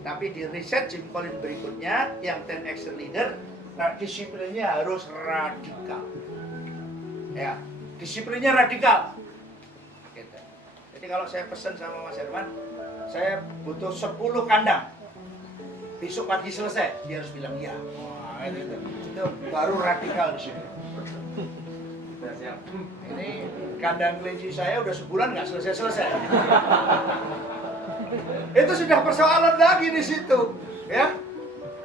Tapi di riset Jim Collins berikutnya, yang 10 Action Leader, disiplinnya harus radikal. Ya, disiplinnya radikal. Gitu. Jadi kalau saya pesan sama Mas Herman, saya butuh 10 kandang. Besok pagi selesai, dia harus bilang iya. Wah, itu baru radikal di sini. Ini kandang kelinci saya udah sebulan nggak selesai-selesai. Itu sudah persoalan lagi di situ, ya.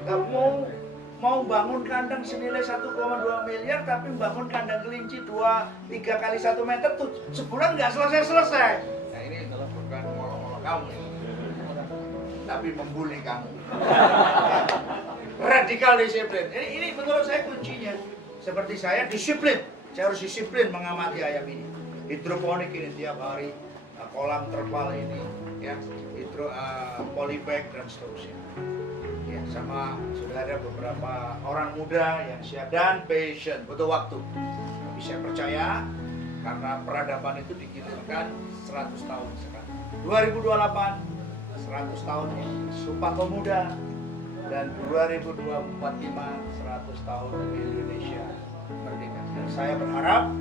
Nggak mau bangun kandang senilai 1,2 miliar, tapi bangun kandang kelinci 2-3 kali 1 meter tuh sebulan nggak selesai-selesai. Nah, ini adalah bukan ngolok-ngolok kamu, ya. Tapi membuli kamu. Radikal disiplin. Ini menurut saya kuncinya. Seperti saya disiplin, saya harus disiplin mengamati ayam ini. Hidroponik ini tiap hari, kolam terpal ini, ya. Polybag dan seterusnya. Ya, sama sudah ada beberapa orang muda yang siap dan patient, butuh waktu. Tapi saya percaya karena peradaban itu digilirkan 100 tahun sekarang. 2028 100 tahun ya, Sumpah Pemuda, dan 2045 100 tahun Indonesia merdeka. Dan saya berharap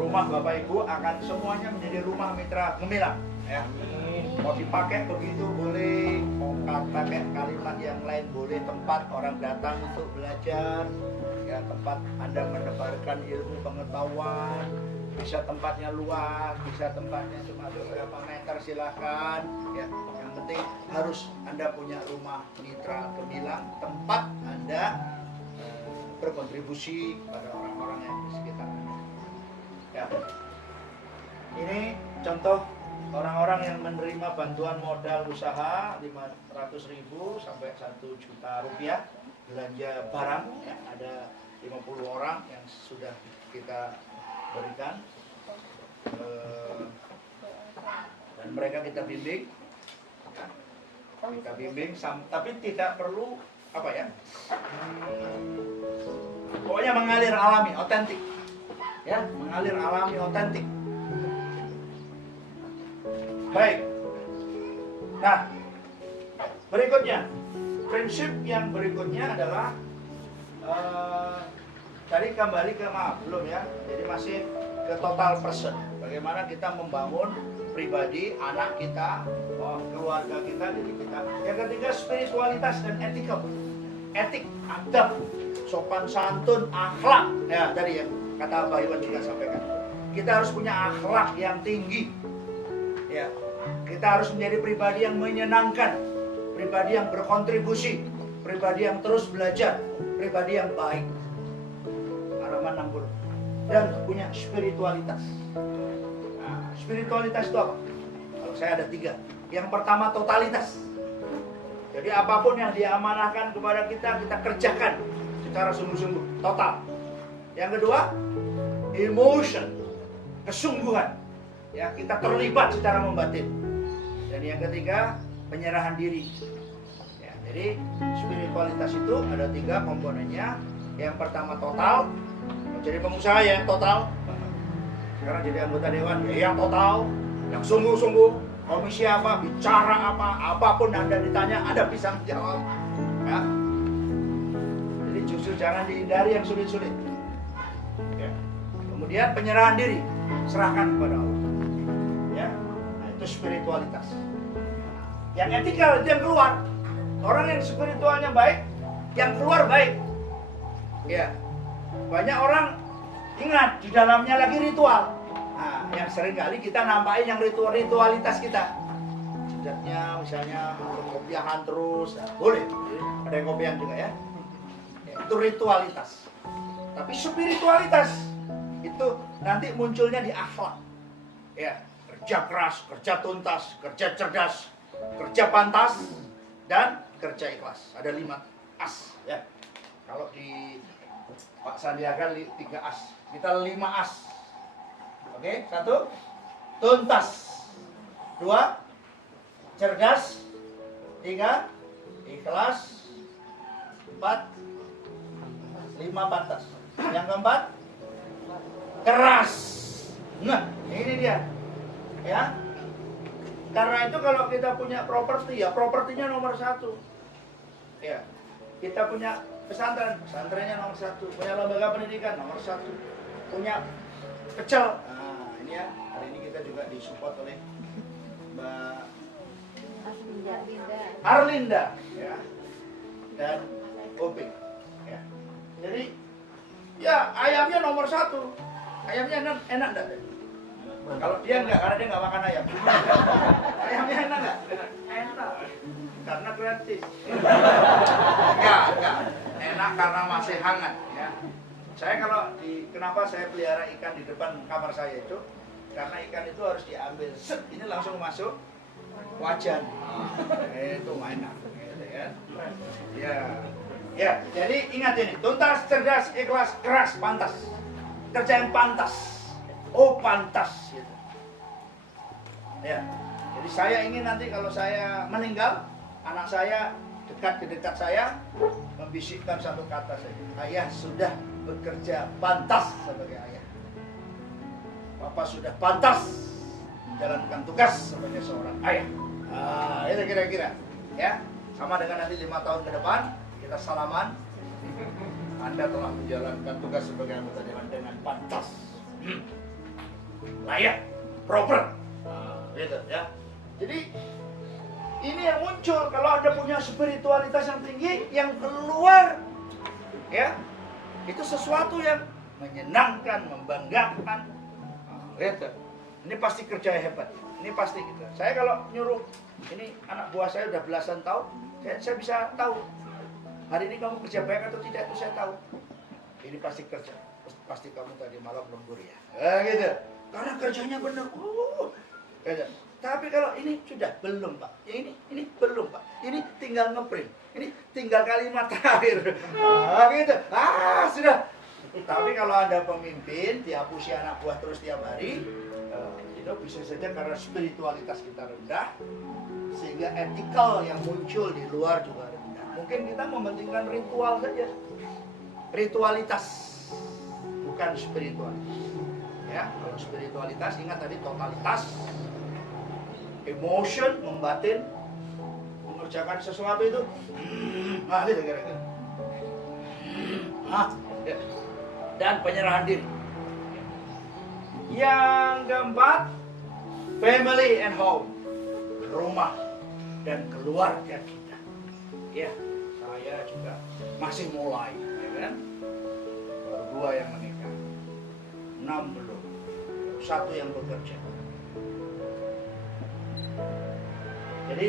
rumah Bapak Ibu akan semuanya menjadi rumah mitra gemilang. Ya. Mau dipakai begitu boleh, mau pakai kalimat yang lain boleh, tempat orang datang untuk belajar, ya, tempat Anda menebarkan ilmu pengetahuan, bisa tempatnya luas, bisa tempatnya cuma beberapa meter, silakan, ya. Yang penting harus Anda punya rumah mitra gemilang, tempat Anda berkontribusi pada orang-orang yang di sekitar Anda. Ya. Ini contoh orang-orang yang menerima bantuan modal usaha 500.000 sampai 1 juta rupiah belanja barang, ya. Ada 50 orang yang sudah kita berikan, dan mereka kita bimbing, ya. Kita bimbing, tapi tidak perlu apa ya, pokoknya mengalir alami, otentik, ya, mengalir alami, otentik. Baik. Nah, berikutnya, prinsip yang berikutnya adalah tadi kembali ke belum ya. Jadi masih ke total person. Bagaimana kita membangun pribadi, anak kita, keluarga kita, diri kita. Yang ketiga, spiritualitas dan etika. Etik, adab, sopan santun, akhlak. Ya, tadi ya kata Pak Iwan juga sampaikan. Kita harus punya akhlak yang tinggi. Ya, kita harus menjadi pribadi yang menyenangkan, pribadi yang berkontribusi, pribadi yang terus belajar, pribadi yang baik, Halaman 60. Dan punya spiritualitas. Nah, spiritualitas itu apa? Kalau saya ada 3. Yang pertama, totalitas. Jadi apapun yang diamanahkan kepada kita, kita kerjakan secara sungguh-sungguh, total. Yang kedua, emotion, kesungguhan. Ya, kita terlibat secara membatin. Dan yang ketiga, penyerahan diri. Ya, Jadi spiritualitas itu ada 3 komponennya. Yang pertama total, jadi pengusaha ya yang total. Sekarang jadi anggota dewan ya yang total, yang sungguh-sungguh. Komisi apa, bicara apa, apapun Anda ditanya, Anda bisa menjawab. Ya. Jadi justru jangan dihindari yang sulit-sulit. Ya. Kemudian penyerahan diri, serahkan kepada Allah. Ya. Nah, itu spiritualitas. Yang etikal itu yang keluar. Orang yang spiritualnya baik, yang keluar baik. Ya. Banyak orang ingat di dalamnya lagi ritual. Nah, yang sering kali kita nampakin yang ritualitas kita. Jidatnya misalnya kopiahan terus, nah, boleh. Ada yang kopiahan juga ya. Itu ritualitas. Tapi spiritualitas itu nanti munculnya di akhlak. Ya, kerja keras, kerja tuntas, kerja cerdas, kerja pantas, dan kerja ikhlas. Ada 5 as ya. Kalau di Pak Sandiaga 3 as. Kita 5 as. Oke, 1 tuntas, 2 cerdas, 3 ikhlas, 4 5 pantas. Yang keempat keras. Nah, ini dia. Ya. Karena itu kalau kita punya properti ya propertinya nomor 1. Ya. Kita punya pesantren, pesantrennya nomor 1. Punya lembaga pendidikan nomor 1. Punya pecel. Nah, ini ya. Hari ini kita juga disupport oleh Mbak Arlinda ya. Dan Opik. Ya. Jadi ya ayamnya nomor 1. Ayamnya enak enggak? Kalau dia enggak, karena dia enggak makan ayam. Ayamnya enak enggak? Enak. Karena gratis. Enggak. Enak karena masih hangat ya. Saya kalau kenapa saya pelihara ikan di depan kamar saya itu? Karena ikan itu harus diambil set, ini langsung masuk wajan. Itu enak gitu ya. Ya, jadi ingat ini, tuntas, cerdas, ikhlas, keras, pantas. Kerja yang pantas. Oh, pantas gitu. Ya. Jadi saya ingin nanti kalau saya meninggal, anak saya dekat di dekat saya membisikkan satu kata saja. Ayah sudah bekerja pantas sebagai ayah. Papa sudah pantas menjalankan tugas sebagai seorang ayah. Nah, itu kira-kira. Ya, sama dengan nanti 5 tahun ke depan kita salaman. Anda telah menjalankan tugas sebagai anggota dewan dengan pantas, layak, proper. Gitu ya. Jadi ini yang muncul kalau Anda punya spiritualitas yang tinggi, yang keluar, ya, itu sesuatu yang menyenangkan, membanggakan. Gitu. Ini pasti kerja hebat. Ini pasti gitu. Saya kalau nyuruh, ini anak buah saya udah belasan tahun, saya bisa tahu. Hari ini kamu kerja baik atau tidak itu saya tahu. Ini pasti kerja. Pasti kamu tadi malam lembur ya. Gitu. Karena kerjanya benar. Gitu. Tapi kalau ini sudah belum Pak. Ya ini belum Pak. Ini tinggal ngeprint. Ini tinggal kalimat terakhir. Gitu. Sudah. Tapi kalau Anda pemimpin, dihapusi anak buah terus tiap hari, itu bisa saja karena spiritualitas kita rendah, sehingga etikal yang muncul di luar juga rendah. Mungkin kita mementingkan ritual saja, ritualitas, bukan spiritualitas. Ya, kalau spiritualitas ingat tadi totalitas, emotion, membatin, mengerjakan sesuatu itu, gitu kira-kira. Ya. Dan penyerahan diri. Yang keempat, family and home, rumah dan keluarga kita. Ya, saya juga masih mulai, ya kan? Baru 2 yang menikah, 6 belum, 1 yang bekerja. Jadi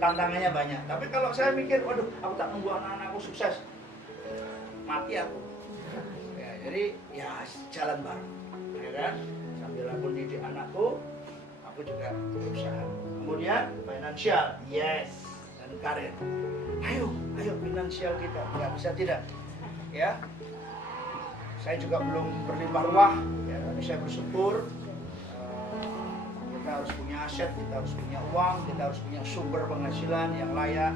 tantangannya banyak. Tapi kalau saya mikir, waduh, aku tak nunggu anak-anakku sukses, mati aku. Ya, jadi ya jalan bareng, ya kan? Sambil aku didik anakku, aku juga berusaha. Kemudian finansial, yes, dan karir. Ayo finansial kita, nggak bisa tidak. Ya, saya juga belum berlimpah ruah, ya, tapi saya bersyukur. Kita harus punya aset, kita harus punya uang, kita harus punya sumber penghasilan yang layak.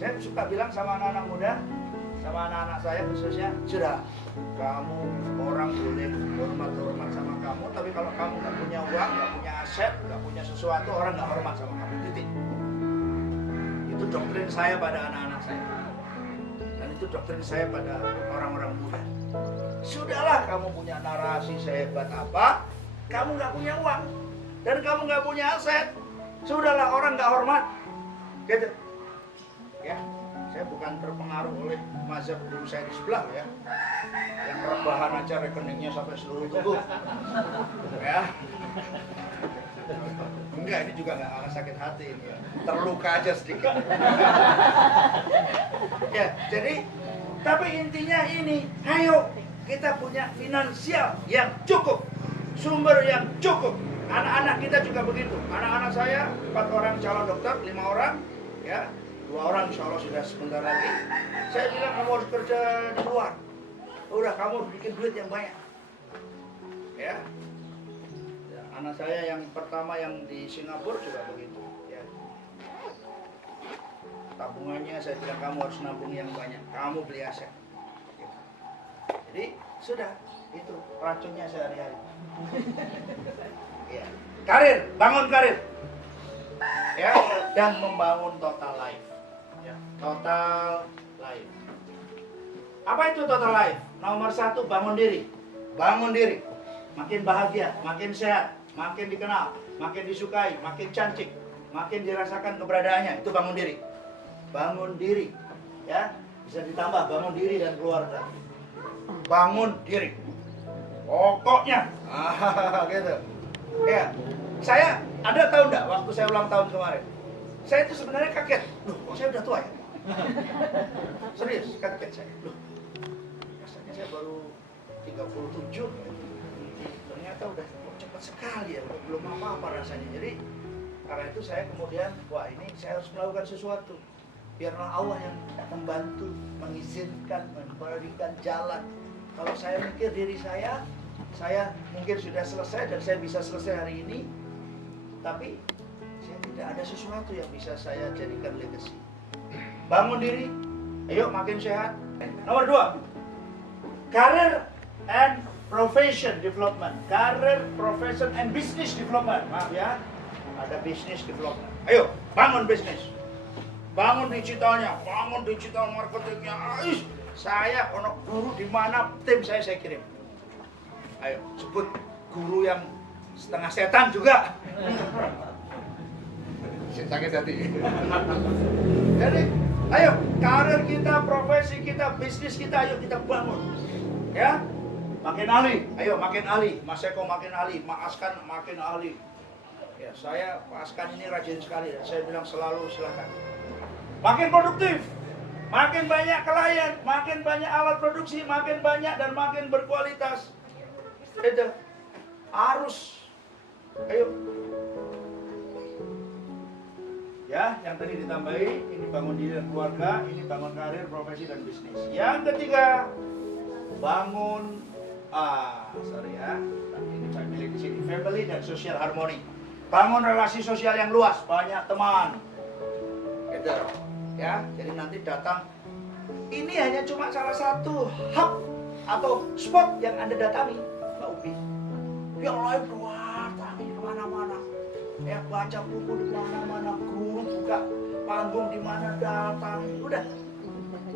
Saya suka bilang sama anak-anak muda, sama anak-anak saya khususnya, sudah, kamu orang boleh hormat sama kamu, tapi kalau kamu nggak punya uang, nggak punya aset, nggak punya sesuatu, orang nggak hormat sama kamu. Titik. Itu doktrin saya pada anak-anak saya, dan itu doktrin saya pada orang-orang muda. Sudahlah, kamu punya narasi sehebat apa, kamu nggak punya uang, dan kamu nggak punya aset, sudahlah, orang nggak hormat. Gitu. Ya, saya bukan terpengaruh oleh mazhab guru saya di sebelah ya, yang rebahan aja rekeningnya sampai seluruh tubuh. Ya, enggak, ini juga nggak akan sakit hati ini ya, terluka aja sedikit. Ya, jadi, tapi intinya ini, ayo kita punya finansial yang cukup, sumber yang cukup. Anak-anak kita juga begitu. Anak-anak saya 4 orang calon dokter, 5 orang, ya. 2 orang insya Allah sudah sebentar lagi. Saya bilang kamu harus kerja di luar. Udah, kamu harus bikin duit yang banyak. Ya. Anak saya yang pertama yang di Singapura juga begitu. Ya. Tabungannya saya bilang kamu harus nabung yang banyak. Kamu beli aset. Jadi sudah, itu racunnya sehari-hari. Ya. Karir, bangun karir. Ya, dan membangun total life. Ya, total life. Apa itu total life? Nomor 1, bangun diri. Bangun diri. Makin bahagia, makin sehat, makin dikenal, makin disukai, makin cantik, makin dirasakan keberadaannya. Itu bangun diri. Bangun diri. Ya, bisa ditambah bangun diri dan keluarga. Bangun diri. Pokoknya. Gitu. Ya. Saya ada tahu enggak waktu saya ulang tahun kemarin? Saya itu sebenarnya kaget. Loh, kok saya udah tua ya? Serius, kaget saya. Loh, rasanya saya baru 37. Ternyata udah cepat sekali ya, belum apa-apa rasanya. Jadi, karena itu saya kemudian, wah ini saya harus melakukan sesuatu. Biarlah Allah yang membantu, mengizinkan, memberikan jalan. Kalau saya mikir diri saya mungkin sudah selesai dan saya bisa selesai hari ini. Tapi saya tidak ada sesuatu yang bisa saya jadikan legacy. Bangun diri, ayo makin sehat. Nomor 2, career and profession development. Career, profession and business development. Maaf ya, ada business development. Ayo, bangun bisnis. Bangun digitalnya, bangun digital marketingnya. Saya ono guru di mana tim saya kirim. Ayo, sebut guru yang setengah setan juga. Sakit hati. Jadi, ayo, karir kita, profesi kita, bisnis kita, ayo kita bangun. Ya, makin ahli. Ayo, makin ahli. Mas Eko makin ahli, Mas Askan makin ahli. Ya, saya Mas Askan ini rajin sekali. Dan saya bilang selalu silakan. Makin produktif, makin banyak klien, makin banyak alat produksi, makin banyak dan makin berkualitas. Itu harus. Ayo. Ya, yang tadi ditambahi, ini bangun diri dan keluarga, ini bangun karir, profesi dan bisnis. Yang ketiga, bangun ini family di sini, family dan social harmony. Bangun relasi sosial yang luas, banyak teman. Gitu. Ya, jadi nanti datang. Ini hanya cuma salah satu hub atau spot yang Anda datangi, Mbak Upi. Yang lain datangi kemana-mana. Ya, baca buku di mana-mana, guru buka panggung di mana datangi. Udah,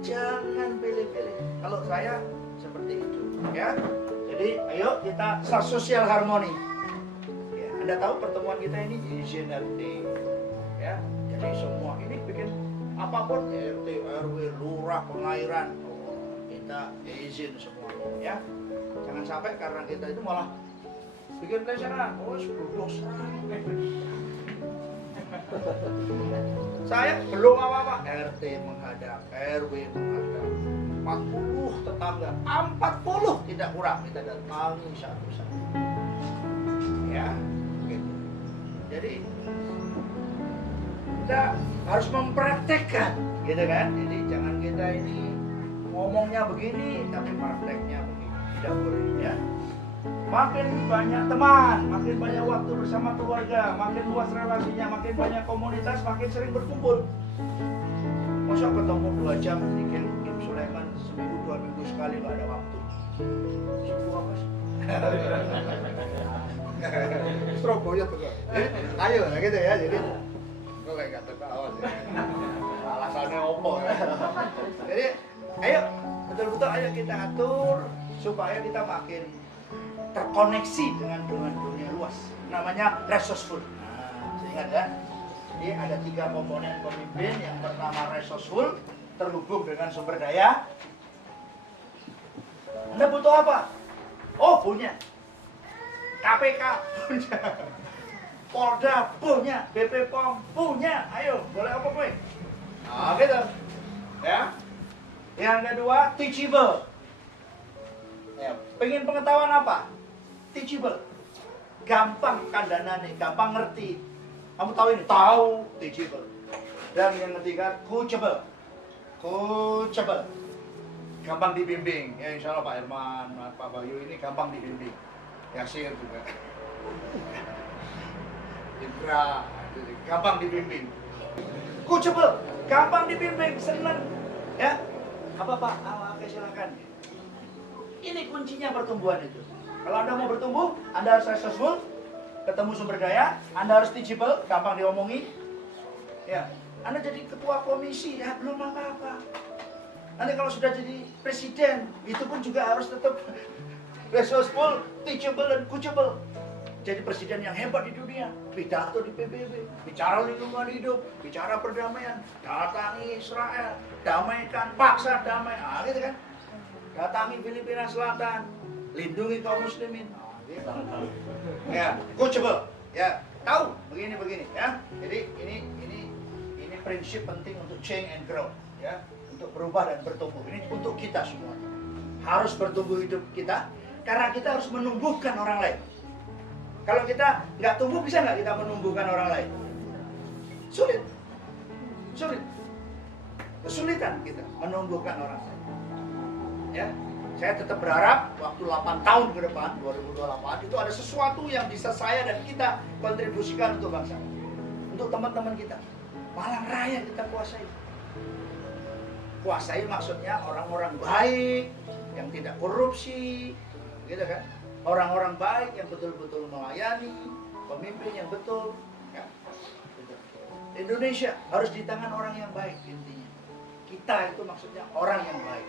jangan pilih-pilih. Kalau saya seperti itu, ya. Jadi, ayo kita social harmony. Ya, Anda tahu pertemuan kita ini izin RT, ya. Jadi semua ini bikin apapun RT, RW, lurah, pengairan, kita izin semua, ya. Jangan sampai karena kita itu malah bikin pelecehan. Saya belum apa-apa, RT menghadap, RW menghadap, 40 tetangga, 40 tidak kurang kita datangi satu-satu. Ya, gitu. Jadi kita harus mempraktekkan, gitu kan? Jadi jangan kita ini ngomongnya begini, tapi prakteknya begini. Tidak boleh, ya. Makin banyak teman, makin banyak waktu bersama keluarga, makin luas relasinya, makin banyak komunitas, makin sering berkumpul. Masa ketemu 2 jam di Kim Sulaiman seminggu 2 minggu sekali nggak ada waktu. Sibuk apa sih? Surabaya tuh kok. Ayo gitu ya, jadi Kok kayak gak tertawa sih. alasannya opo ya. Jadi ayo betul-betul ayo kita atur supaya kita makin terkoneksi dengan dunia luas. Namanya resourceful. Nah, ingat ya. Jadi ada 3 komponen pemimpin. Yang pertama resourceful, terhubung dengan sumber daya. Anda butuh apa? Oh, punya. KPK punya. Polda punya, BP POM punya. Ayo, boleh apa gue? Nah, gitu. Ya. Yang kedua, teachable. Ya, pengen pengetahuan apa? Teachable. Gampang kandhanane, gampang ngerti. Kamu tahu ini? Tahu, teachable. Dan yang ketiga, coachable. Coachable. Gampang dibimbing. Ya insya Allah Pak Herman, Pak Bayu ini gampang dibimbing. Yasir juga. Indra, gampang dibimbing. Coachable, gampang dibimbing, senang. Ya, apa Pak? Oke silakan. Ini kuncinya pertumbuhan itu. Kalau Anda mau bertumbuh, Anda harus resourceful, ketemu sumber daya, Anda harus teachable, gampang diomongi. Ya, Anda jadi ketua komisi, ya belum apa-apa. Nanti kalau sudah jadi presiden, itu pun juga harus tetap resourceful, teachable, dan coachable. Jadi presiden yang hebat di dunia, pidato di PBB, bicara lingkungan hidup, bicara perdamaian, datangi Israel, damaikan, paksa damai, gitu kan? Datangi Filipina Selatan, lindungi kaum muslimin, gitu. Ya, coachable, ya, tahu begini, ya. Jadi ini prinsip penting untuk change and grow, ya, untuk berubah dan bertumbuh. Ini untuk kita semua. Harus bertumbuh hidup kita, karena kita harus menumbuhkan orang lain. Kalau kita nggak tumbuh, bisa nggak kita menumbuhkan orang lain? Sulit. Kesulitan kita menumbuhkan orang lain. Ya, saya tetap berharap waktu 8 tahun ke depan, 2028, itu ada sesuatu yang bisa saya dan kita kontribusikan untuk bangsa. Untuk teman-teman kita. Malang Raya kita kuasai. Kuasai maksudnya orang-orang baik, yang tidak korupsi, gitu kan? Orang-orang baik yang betul-betul melayani, pemimpin yang betul, ya. Indonesia harus di tangan orang yang baik intinya. Kita itu maksudnya orang yang baik.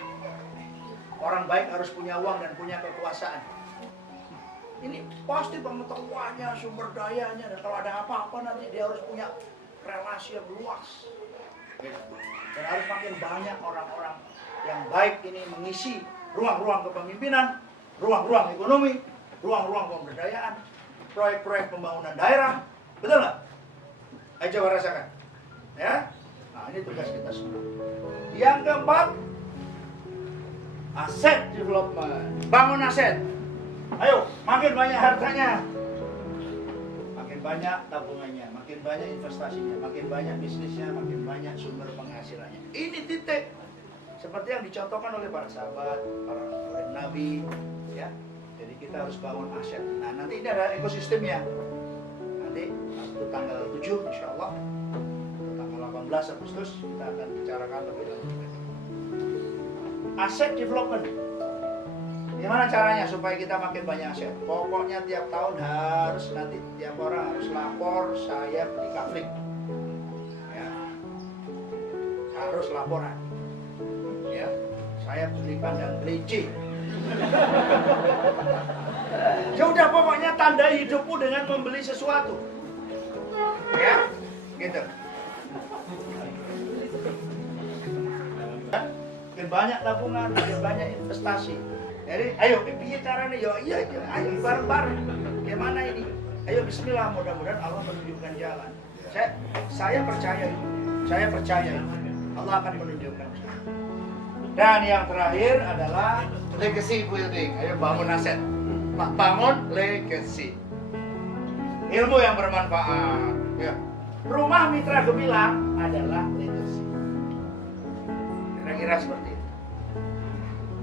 Orang baik harus punya uang dan punya kekuasaan. Ini pasti pengetahuannya, sumber dayanya, dan kalau ada apa-apa nanti dia harus punya relasi yang luas. Dan harus makin banyak orang-orang yang baik ini mengisi ruang-ruang kepemimpinan, ruang-ruang ekonomi, ruang-ruang pemberdayaan, proyek-proyek pembangunan daerah, betul nggak? Ayo coba rasakan, ya. Nah ini tugas kita semua. Yang keempat, aset development, bangun aset. Ayo, makin banyak hartanya, makin banyak tabungannya, makin banyak investasinya, makin banyak bisnisnya, makin banyak sumber penghasilannya. Ini titik. Seperti yang dicontohkan oleh para sahabat, para nabi, ya. Jadi kita harus bangun aset. Nah nanti ini ada ekosistemnya. Nanti waktu tanggal 7 insya Allah, tanggal 18 Agustus kita akan bicarakan lebih lanjut. Aset development. Gimana caranya supaya kita makin banyak aset? Pokoknya tiap tahun harus nanti tiap orang harus lapor saya beli kafling. Ya. Harus laporan. Ya, saya beli kandang kelinci. Ya udah pokoknya tandai hidupmu dengan membeli sesuatu. Ya, gitu. Makin banyak tabungan, makin banyak investasi. Jadi, ayo piye caranya? Yo, iya, ayo bareng-bareng. Gimana ini? Ayo Bismillah, mudah-mudahan Allah menunjukkan jalan. Saya percaya itu. Saya percaya itu. Allah akan menunjukkan jalan. Dan yang terakhir adalah legacy building. Ayo bangun aset. Bangun legacy. Ilmu yang bermanfaat. Ya. Rumah Mitra Gemilang adalah legacy. Kira-kira seperti itu.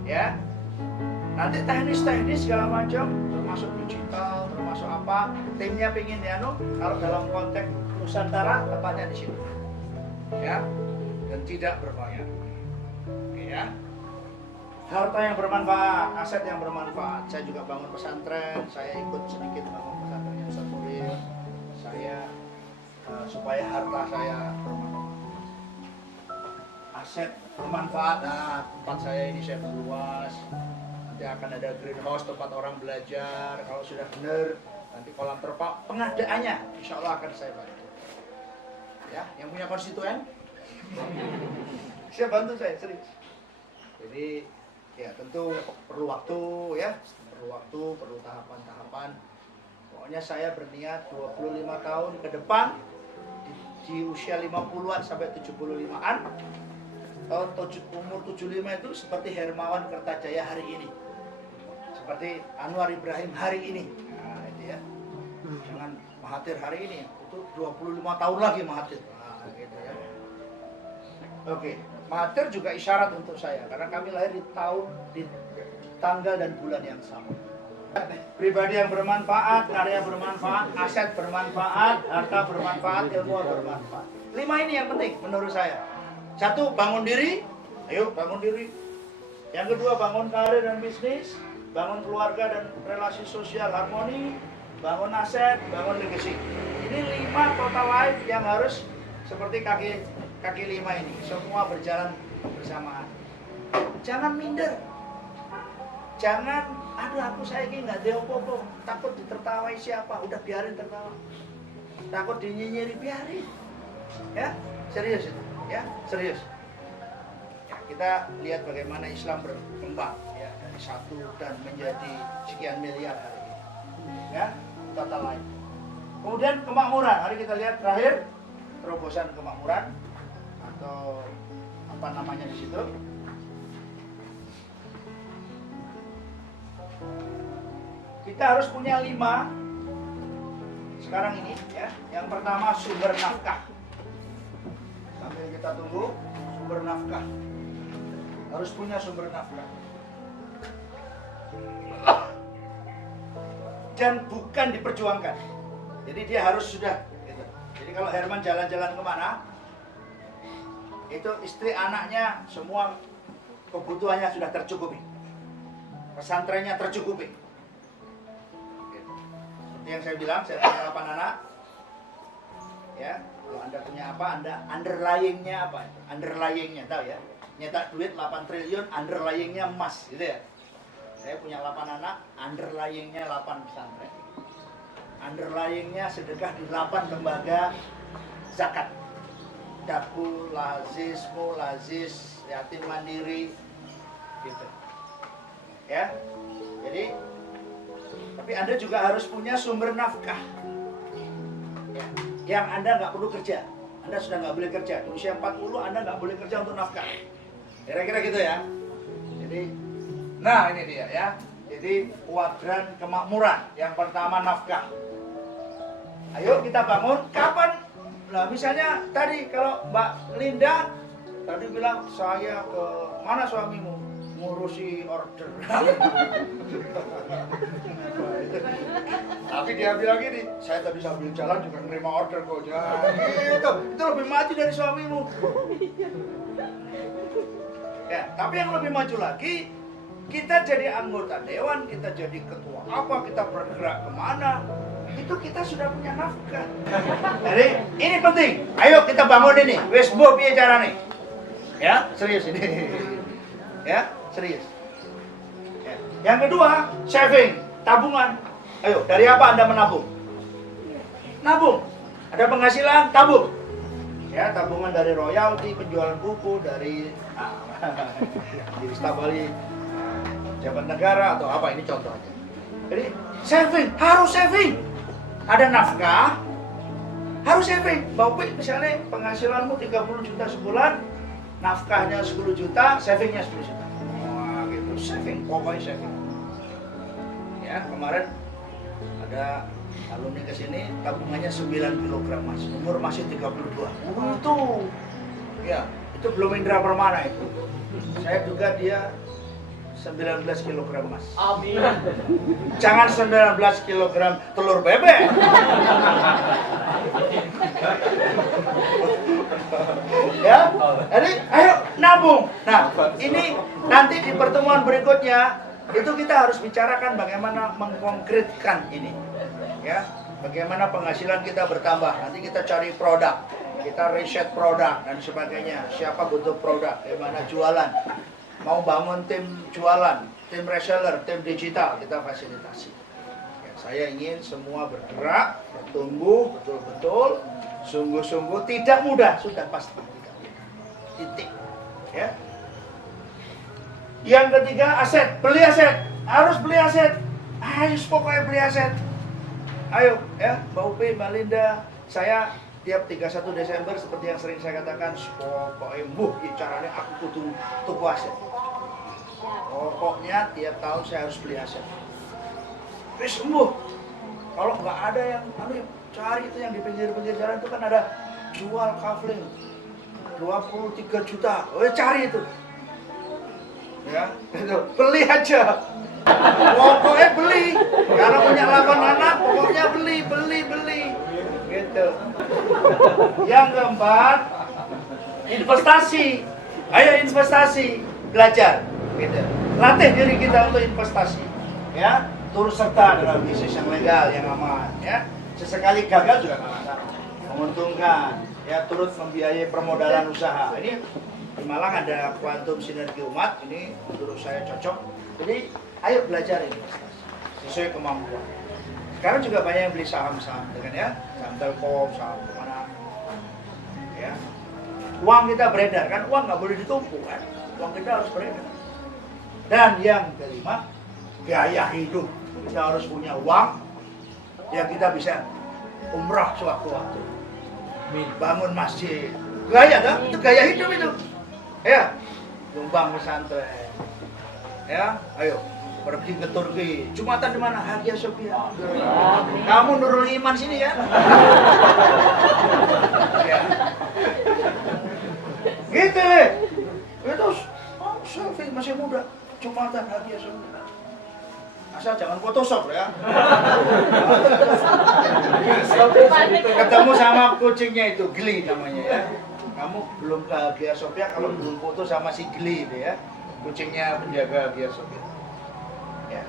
Ya. Nanti teknis-teknis segala macam, termasuk digital, termasuk apa, timnya pingin ya, kalau dalam konteks Nusantara tepatnya di situ. Ya. dan tidak berbayar. Oke ya. Harta yang bermanfaat, aset yang bermanfaat. Saya juga bangun pesantren, saya ikut sedikit bangun pesantrennya Ustaz Nuril. Saya supaya harta saya bermanfaat. Aset bermanfaat, nah tempat saya ini saya luas. Nanti akan ada greenhouse tempat orang belajar. Kalau sudah benar, nanti kolam terpal pengadaannya, insya Allah akan saya bantu. Ya, yang punya konstituen, saya bantu saya serius. Jadi ya tentu perlu waktu ya, perlu tahapan-tahapan. Pokoknya saya berniat 25 tahun ke depan di usia 50-an sampai 75-an. Tahun umur 75 itu seperti Hermawan Kertajaya hari ini. Seperti Anwar Ibrahim hari ini. Nah, itu ya. Jangan Mahathir hari ini, itu 25 tahun lagi Mahathir. Nah, gitu ya. Oke, Mahathir juga isyarat untuk saya karena kami lahir di tanggal dan bulan yang sama. Pribadi yang bermanfaat, karya bermanfaat, aset bermanfaat, harta bermanfaat, ilmu bermanfaat. 5 ini yang penting menurut saya. 1, bangun diri. Ayo bangun diri. Yang kedua, bangun karir dan bisnis, bangun keluarga dan relasi sosial harmoni, bangun aset, bangun legacy. Ini 5 total life yang harus seperti kaki 5 ini, semua berjalan bersamaan. Jangan minder. Jangan, aduh aku saya ini nggak ada apa-apa, takut ditertawai siapa, udah biarin tertawa. Takut dinyinyiri, biarin. Ya, serius itu. Ya, serius. Ya, kita lihat bagaimana Islam berkembang ya, dari 1 dan menjadi sekian miliar hari ini. Ya, total life. Kemudian kemakmuran. Hari kita lihat terakhir terobosan kemakmuran atau apa namanya di situ. Kita harus punya 5 sekarang ini ya. Yang pertama sumber nafkah. Sambil kita tunggu sumber nafkah. Harus punya sumber nafkah. Dan bukan diperjuangkan. Jadi dia harus sudah gitu. Jadi kalau Herman jalan-jalan kemana, itu istri anaknya semua kebutuhannya sudah tercukupi. Pesantrennya tercukupi. Gitu. Seperti yang saya bilang, saya punya 8 anak. Ya, kalau Anda punya apa, Anda underlyingnya apa? Underlyingnya tahu ya? Nyetak duit 8 triliun, underlyingnya emas, gitu ya. Saya punya 8 anak, underlyingnya 8 pesantren. Underlyingnya sedekah di 8 lembaga zakat. Daku, Lazis, Mulazis, Yatim Mandiri, gitu. Ya, jadi, tapi Anda juga harus punya sumber nafkah. Ya, yang Anda nggak perlu kerja. Anda sudah nggak boleh kerja. Di usia 40 Anda nggak boleh kerja untuk nafkah. Kira-kira gitu ya. Jadi, nah ini dia ya. Jadi kuadran kemakmuran. Yang pertama nafkah. Ayo kita bangun. Kapan? Nah misalnya tadi kalau Mbak Linda tadi bilang saya ke mana suamimu ngurusi order. Tapi dia bilang gini, saya tadi sambil jalan juga nerima order kok. Itu lebih maju dari suamimu. Ya, tapi yang lebih maju lagi, kita jadi anggota dewan, kita jadi ketua apa, kita bergerak kemana, itu kita sudah punya nafkah. Jadi ini penting. Ayo kita bangun ini. Wes bo piye carane? Ya, serius ini. Ya, serius. Ya. Yang kedua, saving, tabungan. Ayo, dari apa Anda menabung? Nabung. Ada penghasilan, tabung. Ya, tabungan dari royalti, penjualan buku, dari di Bali, jabat negara atau apa, ini contohnya. Jadi saving, harus saving. Ada nafkah, harus saving. Bapak misalnya penghasilanmu 30 juta sebulan, nafkahnya 10 juta, savingnya 10 juta. Wah gitu, saving, pokoknya saving. Ya, kemarin ada alumni kesini, tabungannya 9 kg emas, umur masih 32. Tuh, ya, itu belum indra permana itu. Saya duga dia 19 kg emas. Amin. Jangan 19 kg telur bebek. Ya, jadi ayo nabung. Nah, ini nanti di pertemuan berikutnya itu kita harus bicarakan bagaimana mengkonkretkan ini. Ya, bagaimana penghasilan kita bertambah. Nanti kita cari produk, kita riset produk dan sebagainya. Siapa butuh produk, bagaimana jualan. Mau bangun tim jualan, tim reseller, tim digital, kita fasilitasi. Ya, saya ingin semua bergerak, bertumbuh betul-betul, sungguh-sungguh, tidak mudah, sudah pasti. Titik. Ya. Yang ketiga, aset, beli aset, harus beli aset. Ayo pokoknya beli aset. Ayo ya, Mbak Upi, Mbak Linda, saya tiap 31 Desember seperti yang sering saya katakan, pokoknya caranya aku kudu tuku aset. Pokoknya tiap tahun saya harus beli aset. Wis sembuh. Kalau nggak ada yang cari itu yang di pinggir-pinggir jalan itu kan ada jual kafling 23 juta. Cari itu. Ya, itu beli aja. Pokoknya beli. Karena punya 8 anak, pokoknya beli. Gitu. Yang keempat, investasi. Ayo investasi, belajar. Gitu. Latih diri kita untuk investasi. Ya, turut serta dalam bisnis yang legal, yang aman. Ya, sesekali gagal juga nggak masalah. Menguntungkan. Ya, turut membiayai permodalan usaha. Ini di Malang ada Kuantum Sinergi Umat, ini menurut saya cocok. Jadi, ayo belajar investasi sesuai kemampuan. Sekarang juga banyak yang beli saham-saham, dengan ya, saham Telkom, saham mana, ya. Uang kita beredar kan, uang nggak boleh ditumpuk kan, uang kita harus beredar. Dan yang kelima, gaya hidup. Kita harus punya uang yang kita bisa umrah sewaktu-waktu, bangun masjid, gaya kan? Itu gaya hidup itu. Ya, nyumbang pesantren. Ya, ayo pergi ke Turki. Jumatan di mana? Hagia Sophia. Kamu Nurul Iman sini kan? Ya. Gitu deh. Itu selfie masih muda. Jumatan Hagia Sophia. Asal jangan Photoshop ya. Ketemu sama kucingnya itu, Gli namanya ya. Kamu belum ke Hagia Sophia kalau belum foto sama si Gli itu ya. Kucingnya penjaga Hagia Sophia. Ya.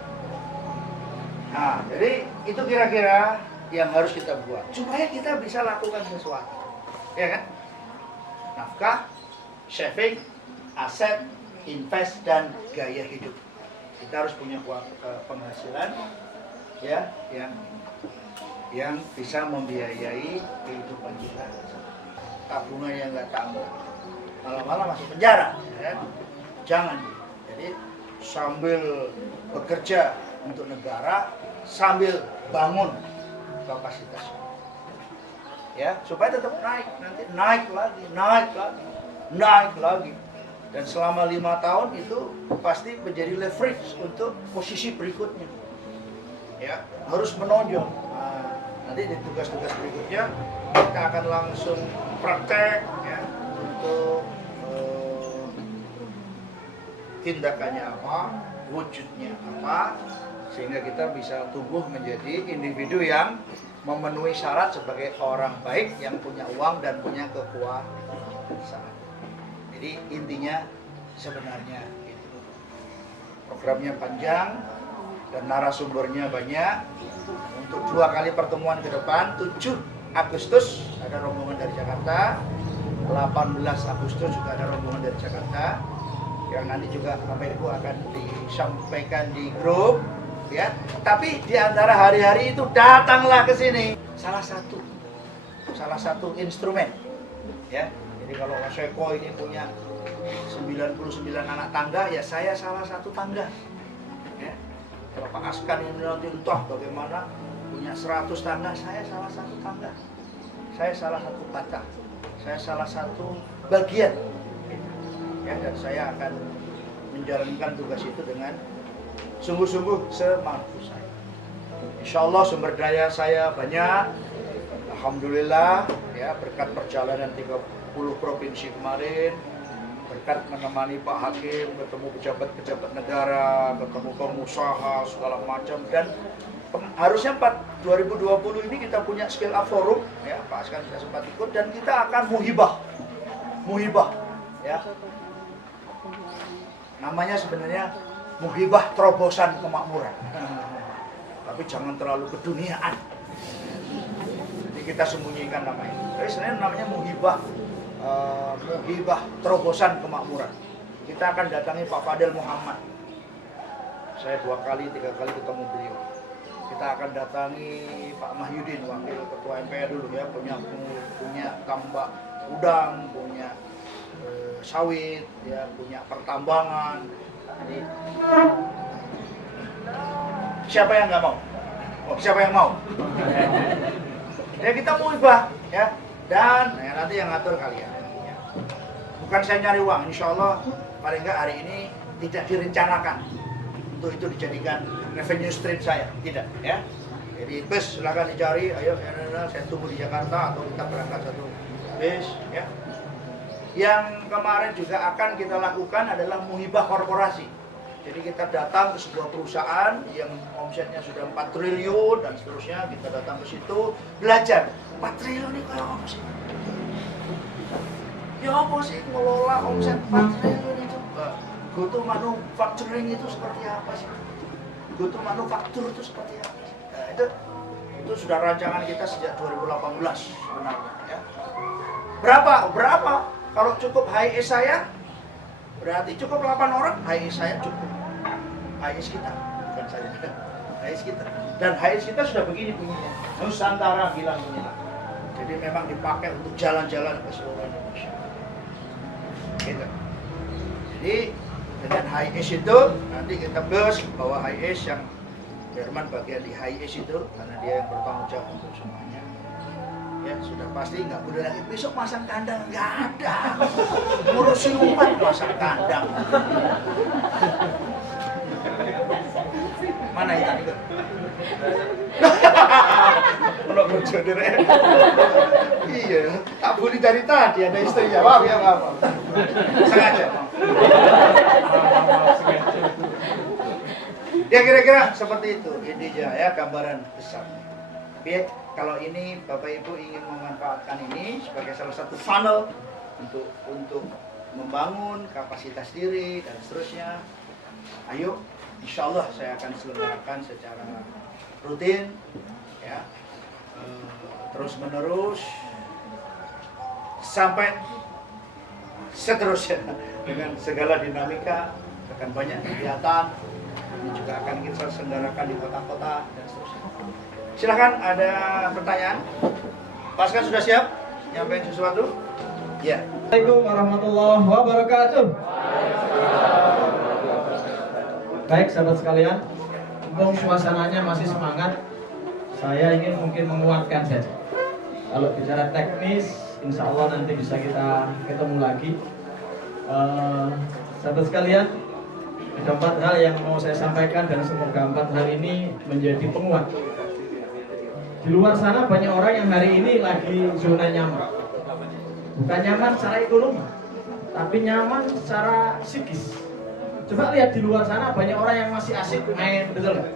Nah, jadi itu kira-kira yang harus kita buat supaya kita bisa lakukan sesuatu. Ya kan? Nafkah, saving, aset, invest, dan gaya hidup. Kita harus punya penghasilan ya yang bisa membiayai kehidupan kita. Tabungan yang nggak tambah, malah masuk penjara. Ya. Jangan. Jadi sambil bekerja untuk negara, sambil bangun kapasitas. Ya, supaya tetap naik, nanti naik lagi. Dan selama 5 tahun itu pasti menjadi leverage untuk posisi berikutnya. Ya, harus menonjol. Nah, nanti di tugas-tugas berikutnya kita akan langsung praktek ya untuk tindakannya apa, wujudnya apa, sehingga kita bisa tumbuh menjadi individu yang memenuhi syarat sebagai orang baik yang punya uang dan punya kekuasaan. Jadi intinya sebenarnya itu. Programnya panjang dan narasumbernya banyak. Untuk 2 kali pertemuan ke depan, 7 Agustus ada rombongan dari Jakarta, 18 Agustus juga ada rombongan dari Jakarta. Yang nanti juga Bapak Ibu akan disampaikan di grup, ya. Tapi di antara hari-hari itu datanglah ke sini. Salah satu instrumen, ya. Jadi kalau Mas Eko ini punya 99 anak tangga, ya saya salah satu tangga. Ya. Kalau Pak Askan ini nanti entah bagaimana punya 100 tangga, saya salah satu tangga. Saya salah satu batang. Saya salah satu bagian. Ya, dan saya akan menjalankan tugas itu dengan sungguh-sungguh semampu saya. Insya Allah sumber daya saya banyak. Alhamdulillah ya, berkat perjalanan 30 provinsi kemarin, berkat menemani Pak Hakim, ketemu pejabat-pejabat negara, ketemu pengusaha segala macam, dan harusnya 2020 ini kita punya skill up forum ya, Pak Askan sudah sempat ikut, dan kita akan muhibah muhibah, ya. Namanya sebenarnya muhibah terobosan kemakmuran. Tapi jangan terlalu keduniaan. Jadi kita sembunyikan nama ini. Tapi sebenarnya namanya muhibah, muhibah terobosan kemakmuran. Kita akan datangi Pak Fadil Muhammad. Saya 2 kali, 3 kali ketemu beliau. Kita akan datangi Pak Mahyudin, wakil ketua MPR dulu ya, punya tambak udang, punya sawit, ya, punya pertambangan. Jadi siapa yang nggak mau? Oh, siapa yang mau? Ya kita muhibah, ya. Dan nanti yang ngatur kalian. Ya. Bukan saya nyari uang, insya Allah paling nggak hari ini tidak direncanakan untuk itu dijadikan revenue stream saya, tidak, ya. Jadi bus silakan dicari, ayo saya tunggu di Jakarta atau kita berangkat satu bus, ya. Yang kemarin juga akan kita lakukan adalah muhibah korporasi. Jadi kita datang ke sebuah perusahaan yang omsetnya sudah 4 triliun dan seterusnya, kita datang ke situ belajar 4 triliun ini kayak apa sih? Ya apa sih ngelola omset 4 triliun itu? Go to manufacturing itu seperti apa sih? Go to manufaktur itu seperti apa sih? Nah, itu sudah rancangan kita sejak 2018 sebenarnya, ya. Berapa? Kalau cukup HIS saya, berarti cukup 8 orang, HIS saya cukup. HIS kita, bukan saya. HIS kita. Dan HIS kita sudah begini-begini. Nusantara bilang inilah. Jadi memang dipakai untuk jalan-jalan ke seluruh Indonesia. Gitu. Jadi dengan HIS itu, nanti kita bawa HIS yang Jerman bagian di HIS itu, karena dia yang bertanggung jawab untuk semuanya. Ya sudah pasti nggak boleh lagi besok masang kandang, nggak ada. Ngurusi umat masang kandang. Mana yang tadi kan? Menurut berjodoh iya, tak boleh dari tadi ada istrinya, maaf ya maaf. Sengaja. Ya kira-kira seperti itu intinya ya, gambaran besar. Biar kalau ini Bapak Ibu ingin memanfaatkan ini sebagai salah satu funnel untuk membangun kapasitas diri dan seterusnya, ayo insya Allah saya akan selenggarakan secara rutin, ya, terus menerus sampai seterusnya dengan segala dinamika. Akan banyak kegiatan, ini juga akan kita selenggarakan di kota-kota dan seterusnya. Silahkan, ada pertanyaan? Pasca sudah siap? Nyampein sesuatu? Ya. Assalamualaikum warahmatullahi wabarakatuh. Baik sahabat sekalian, mumpung suasananya masih semangat, saya ingin mungkin menguatkan saja. Kalau bicara teknis, insya Allah nanti bisa kita ketemu lagi. Sahabat sekalian, ada 4 hal yang mau saya sampaikan dan semoga 4 hal ini menjadi penguat. Di luar sana banyak orang yang hari ini lagi zona nyaman. Bukan nyaman secara ekonomi, tapi nyaman secara psikis. Coba lihat di luar sana banyak orang yang masih asik main, betul nggak?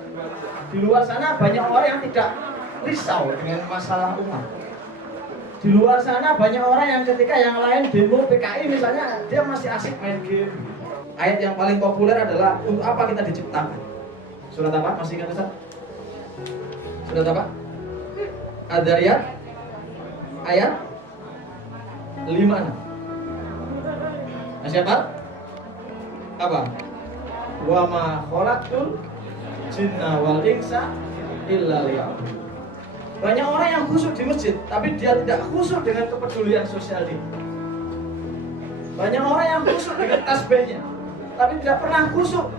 Di luar sana banyak orang yang tidak risau dengan masalah umat. Di luar sana banyak orang yang ketika yang lain demo PKI misalnya, dia masih asik main game. Ayat yang paling populer adalah untuk apa kita diciptakan? Surat apa? Masih ingat Ustaz? Surat apa? Ad-Dzariyat ayat 56. Masih apa? Apa? Wa ma khalaqtul jinna wal insa illa liya'budun. Banyak orang yang khusyuk di masjid, tapi dia tidak khusyuk dengan kepedulian sosial dia. Banyak orang yang khusyuk dengan tasbihnya, tapi tidak pernah khusyuk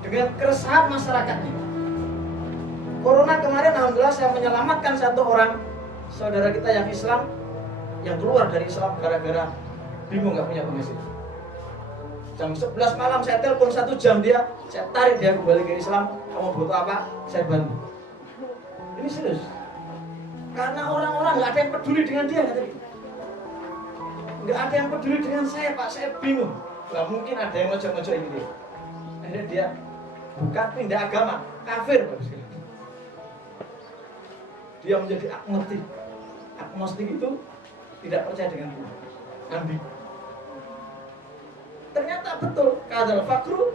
dengan keresahan masyarakatnya. Corona kemarin alhamdulillah saya menyelamatkan 1 orang saudara kita yang Islam, yang keluar dari Islam gara-gara bingung nggak punya penghasilan. Jam 11 malam saya telepon 1 jam dia, saya tarik dia kembali ke Islam. Kamu butuh apa? Saya bantu. Ini serius. Karena orang-orang nggak ada yang peduli dengan dia, katanya. Nggak ada yang peduli dengan saya, Pak. Saya bingung. Nggak mungkin ada yang ngojok-ngojok ini dia. Akhirnya dia bukan pindah agama, kafir. Dia menjadi agnostik. Agnostik itu tidak percaya dengan Tuhan. Ambigu. Ternyata betul, kadal fakru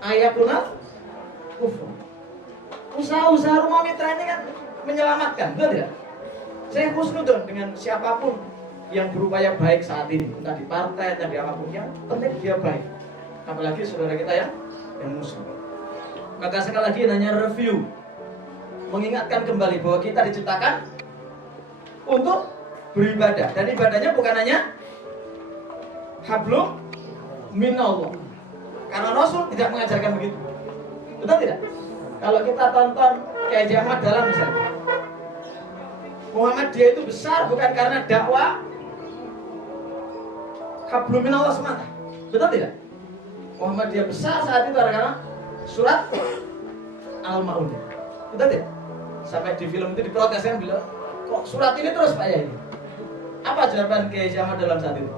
ayakunal kufur. Usaha-usaha rumah mitra ini kan menyelamatkan, betul tidak? Saya husnudon dengan siapapun yang berupaya baik saat ini, entah di partai, entah di apapun, yang penting dia baik. Apalagi saudara kita yang muslim. Maka sekali lagi hanya review, mengingatkan kembali bahwa kita diciptakan untuk beribadah, dan ibadahnya bukan hanya hablum minallah. Karena Rasul tidak mengajarkan begitu. Betul tidak? Kalau kita tonton kayak Ahmad Dahlan misalnya, Muhammadiyah itu besar bukan karena dakwah hablum minallah semata. Betul tidak? Muhammadiyah besar saat itu karena surat Al-Ma'udah. Betul tidak? Sampai di film itu diproteskan, bilang, kok surat ini terus Pak Yai? Apa jawaban Kiai Ahmad dalam saat itu?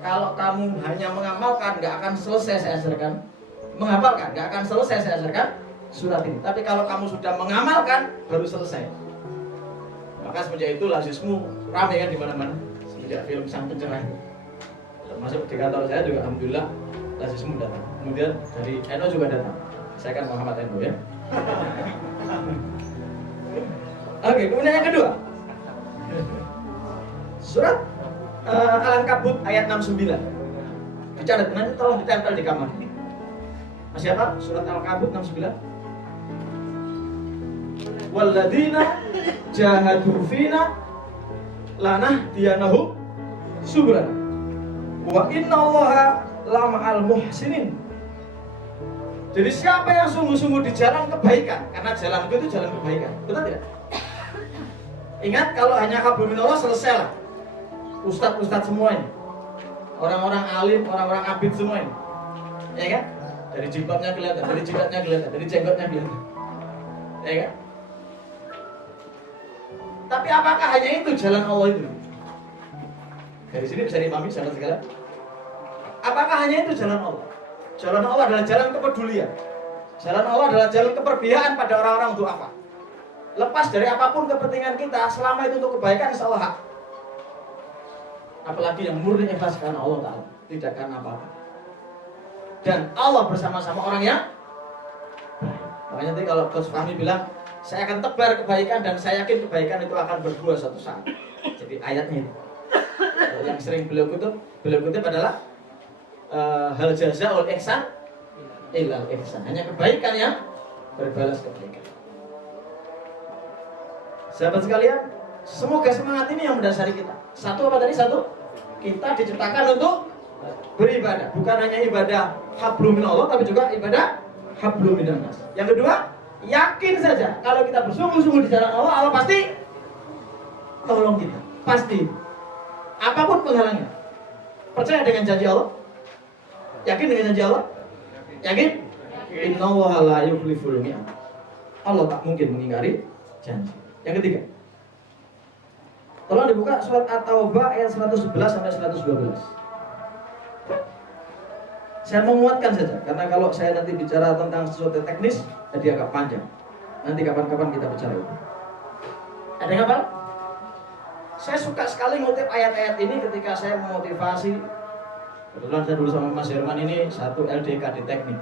Kalau kamu hanya mengamalkan, nggak akan selesai saya ajarkan. Menghafalkan, nggak akan selesai saya ajarkan surat ini. Tapi kalau kamu sudah mengamalkan, baru selesai. Maka semenjak itu lazismu ramai kan di mana-mana. Semenjak film Sang Pencerah, termasuk di kantor saya juga alhamdulillah lazismu datang. Kemudian dari NU juga datang. Saya kan Muhammad NU ya. Oke, kemudian yang kedua, surat Al-Ankabut ayat 69. Dicatat, nanti tolong ditempel di kamar. Masih apa? Surat Al-Ankabut 69. Walladzina jahadu fina lanahdiyanahum subrana wa innallaha lama'al muhsinin. Jadi siapa yang sungguh-sungguh di jalan kebaikan, karena jalan itu jalan kebaikan, betul tidak? Ingat, kalau hanya hablum minallah selesai lah. Ustadz semuanya, orang-orang alim, orang-orang abid semuanya, ya kan? Dari jilbabnya kelihatan, dari jidatnya kelihatan, dari jenggotnya kelihatan, ya kan? Tapi apakah hanya itu jalan Allah itu? Dari sini bisa dipahami sahabat sekalian. Apakah hanya itu jalan Allah? Jalan Allah adalah jalan kepedulian. Jalan Allah adalah jalan keperpihakan pada orang-orang untuk apa? Lepas dari apapun kepentingan kita, selama itu untuk kebaikan, insya Allah hak. Apalagi yang murni ikhlas karena Allah Ta'ala, tidak karena apa-apa. Dan Allah bersama-sama orang yang makanya nanti kalau Coach Fahmi bilang, saya akan tebar kebaikan dan saya yakin kebaikan itu akan berbuah suatu saat. Jadi ayatnya itu yang sering beliau kutip adalah hal jazaa'ul ihsan illal ihsan. Hanya kebaikan yang berbalas kebaikan. Sahabat sekalian, semoga semangat ini yang mendasari kita. Satu apa tadi? Satu, kita diciptakan untuk beribadah. Bukan hanya ibadah hablum minallah, tapi juga ibadah hablum minannas. Yang kedua, yakin saja kalau kita bersungguh-sungguh di jalan Allah, Allah pasti tolong kita. Pasti. Apapun penghalangnya. Percaya dengan janji Allah? Yakin dengan janji Allah? Yakin? Innallaha la yukhliful mi'ad. Allah tak mungkin mengingkari janji. Yang ketiga, tolong dibuka surat At-Taubah ayat 111 sampai 112. Saya menguatkan saja, karena kalau saya nanti bicara tentang sesuatu teknis, jadi agak panjang. Nanti kapan-kapan kita bicara itu. Ada yang hafal? Saya suka sekali ngutip ayat-ayat ini ketika saya memotivasi. Kebetulan saya dulu sama Mas Herman ini satu LDK di teknik.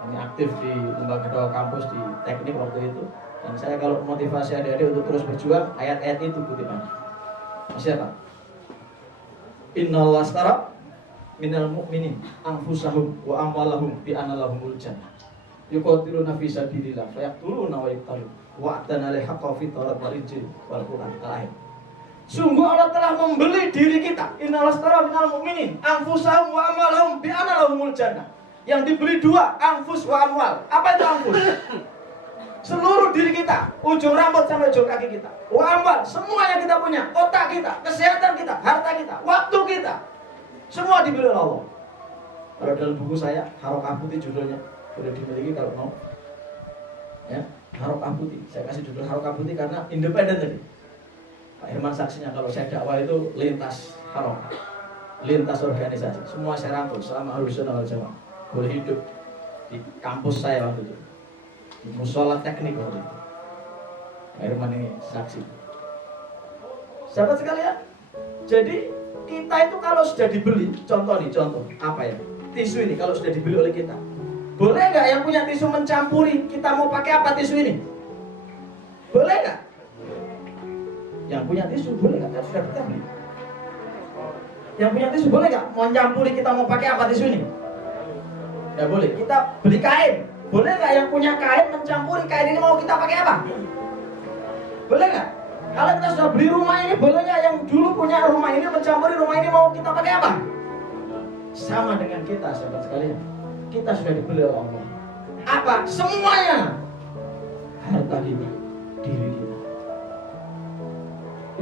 Kami aktif di lembaga dakwah kampus di teknik waktu itu. Dan saya kalau memotivasi adik-adik untuk terus berjuang, ayat-ayat itu kutipan. Siapa? Innallaha astara minal mu'minin anfusahum wa amwalahum bi anna lahumul jannah. Yuqatiluna fi sabilillah fayaqtuluna wa yuqtalun. Wa'dan 'alaihi haqqan fi Taurat wal Injil wal Qur'an. Sungguh Allah telah membeli diri kita. Innallaha astara minal mu'minin anfusahum wa amwalahum bi anna lahumul jannah. Yang dibeli dua, anfus wa amwal. Apa itu anfus? Seluruh diri kita, ujung rambut sampai ujung kaki kita, wa amwal, semua yang kita punya, otak kita, kesehatan kita, harta kita, waktu kita, semua dibeli oleh Allah. Kalau dalam buku saya, Harokah Putih judulnya, boleh dimiliki kalau mau. Ya, Harokah Putih. Saya kasih judul Harokah Putih karena independen tadi. Pak Herman saksinya kalau saya dakwah itu lintas Harokah, lintas organisasi, semua saya rangkul selama Ahlussunnah wal Jamaah. Boleh hidup di kampus saya waktu itu. Musola teknik waktu itu. Herman ini saksi. Sahabat sekalian, jadi kita itu kalau sudah dibeli, contoh apa ya? Tisu ini kalau sudah dibeli oleh kita, boleh nggak yang punya tisu mencampuri kita mau pakai apa tisu ini? Boleh nggak? Yang punya tisu boleh nggak? Kan sudah kita beli. Yang punya tisu boleh nggak? Mau campuri kita mau pakai apa tisu ini? Nggak boleh. Kita beli kain, boleh nggak yang punya kain mencampuri kain ini mau kita pakai apa? Boleh nggak? Kalau kita sudah beli rumah ini, boleh nggak yang dulu punya rumah ini mencampuri rumah ini mau kita pakai apa? Sama dengan kita, sahabat sekalian. Kita sudah dibeli oleh Allah. Apa? Semuanya. Harta kita, diri kita.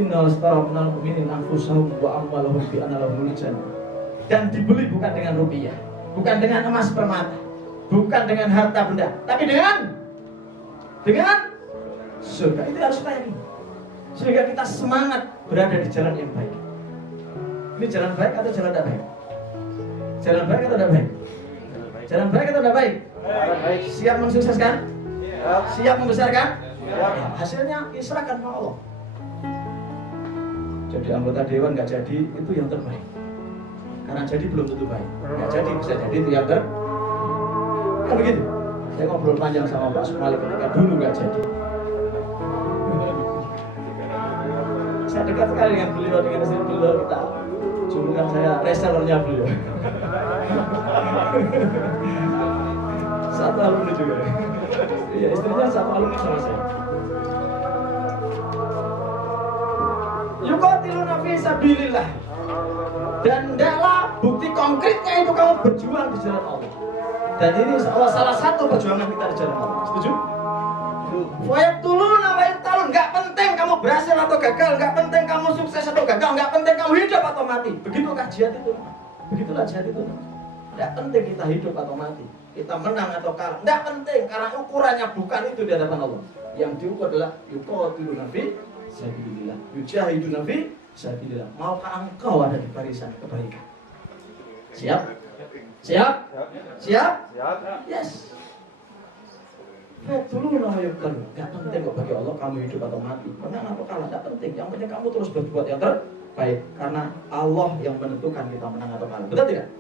Innal astara minal mu'minin anfusahum wa amwalahum bi anna lahumul jannah. Dan dibeli bukan dengan rupiah, bukan dengan emas permata, bukan dengan harta benda, tapi dengan surga. Itu harus kita yakini. Sehingga kita semangat berada di jalan yang baik. Ini jalan baik atau jalan tidak baik? Jalan baik atau tidak baik? Jalan baik atau tidak baik? Siap mensukseskan? Siap membesarkan? Hasilnya diserahkan sama Allah. Jadi anggota dewan nggak jadi itu yang terbaik. Karena jadi belum tentu baik. Nggak jadi bisa jadi itu yang terbaik. Kan begitu. Saya ngobrol panjang sama Pak Sumali ketika dulu nggak jadi. Saya dekat sekali dengan beliau, dengan istri beliau, kita julukan saya resellernya beliau. Satu alumni juga. Iya, istrinya satu alumni sama saya. Yuqatiluna fi sabilillah. Dan hendaklah bukti konkretnya itu kamu berjuang di jalan Allah. Dan ini salah satu perjuangan kita di jalan Allah. Setuju? Wayaqtuluna wa yaqtalun. Enggak penting kamu berhasil atau gagal, enggak penting kamu sukses atau gagal, enggak penting kamu hidup atau mati. Begitulah jihad itu. Begitulah jihad itu. Enggak penting kita hidup atau mati, kita menang atau kalah, enggak penting karena ukurannya bukan itu di hadapan Allah. Yang diukur adalah yuqatiluna fi sabilillah, yujahiduna fi sabilillah. Maukah engkau ada di barisan kebaikan? Siap? Siap? Siap? Yes. Dulu namanya nggak penting kok bagi Allah kamu hidup atau mati, menang atau kalah nggak penting. Yang penting kamu terus berbuat yang terbaik karena Allah yang menentukan kita menang atau kalah. Betul tidak?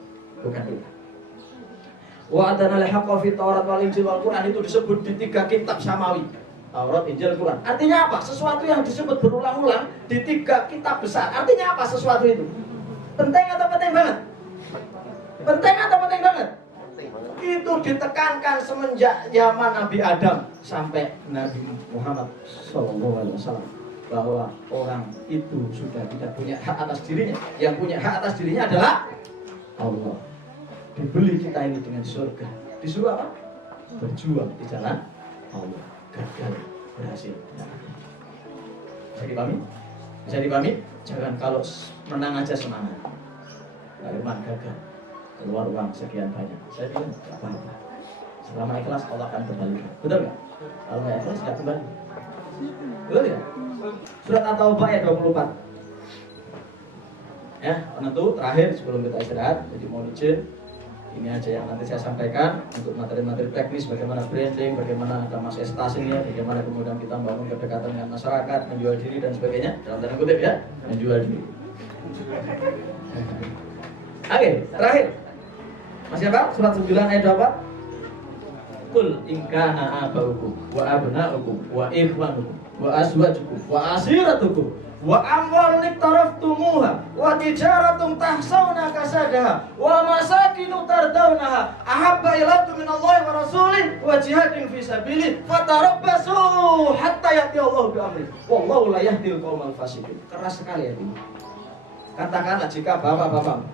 Bukan kita. Wa adana al-haqqa fi Taurat wal Injil wal Quran itu disebut di 3 kitab samawi. Taurat, Injil, Quran. Artinya apa? Sesuatu yang disebut berulang-ulang di 3 kitab besar. Artinya apa sesuatu itu? Penting atau penting banget? Penting atau penting banget? Itu ditekankan semenjak zaman Nabi Adam sampai Nabi Muhammad SAW bahwa orang itu sudah tidak punya hak atas dirinya. Yang punya hak atas dirinya adalah Allah. Dibeli kita ini dengan surga. Disuruh apa? Berjuang di jalan Allah. Gagal, berhasil. Bisa dipahami? Bisa dipahami? Jangan kalau menang aja semangat. Bagaimana gagal? Keluar uang sekian banyak. Saya bilang tidak apa-apa. Selama ikhlas Allah akan kembalikan. Betul nggak? Kalau nggak ikhlas tidak kembali. Betul ya? Surat At-Taubah ayat 24. Ya, penentu terakhir sebelum kita istirahat. Jadi mohon izin. Ini aja yang nanti saya sampaikan untuk materi-materi teknis bagaimana branding, bagaimana ada manifestasinya, bagaimana kemudian kita membangun kedekatan dengan masyarakat, menjual diri dan sebagainya. Dalam tanda kutip ya, menjual diri. Oke, terakhir. Masih apa? Surat 9 ayat 4. Qul in kana abaukum wa abnaukum wa ikhwanukum wa azwajukum wa asiratukum wa amwalun iktaraftumuha wa tijaratun tahsawna kasadaha wa masakinu tardawnaha ahabba ilaikum minallahi wa rasulih wa jihadin fi sabilih fatarabbasu hatta yati Allah bi amri wallahu la yahdil qaumal fasiqin. Keras sekali itu. Katakanlah jika bapak-bapak,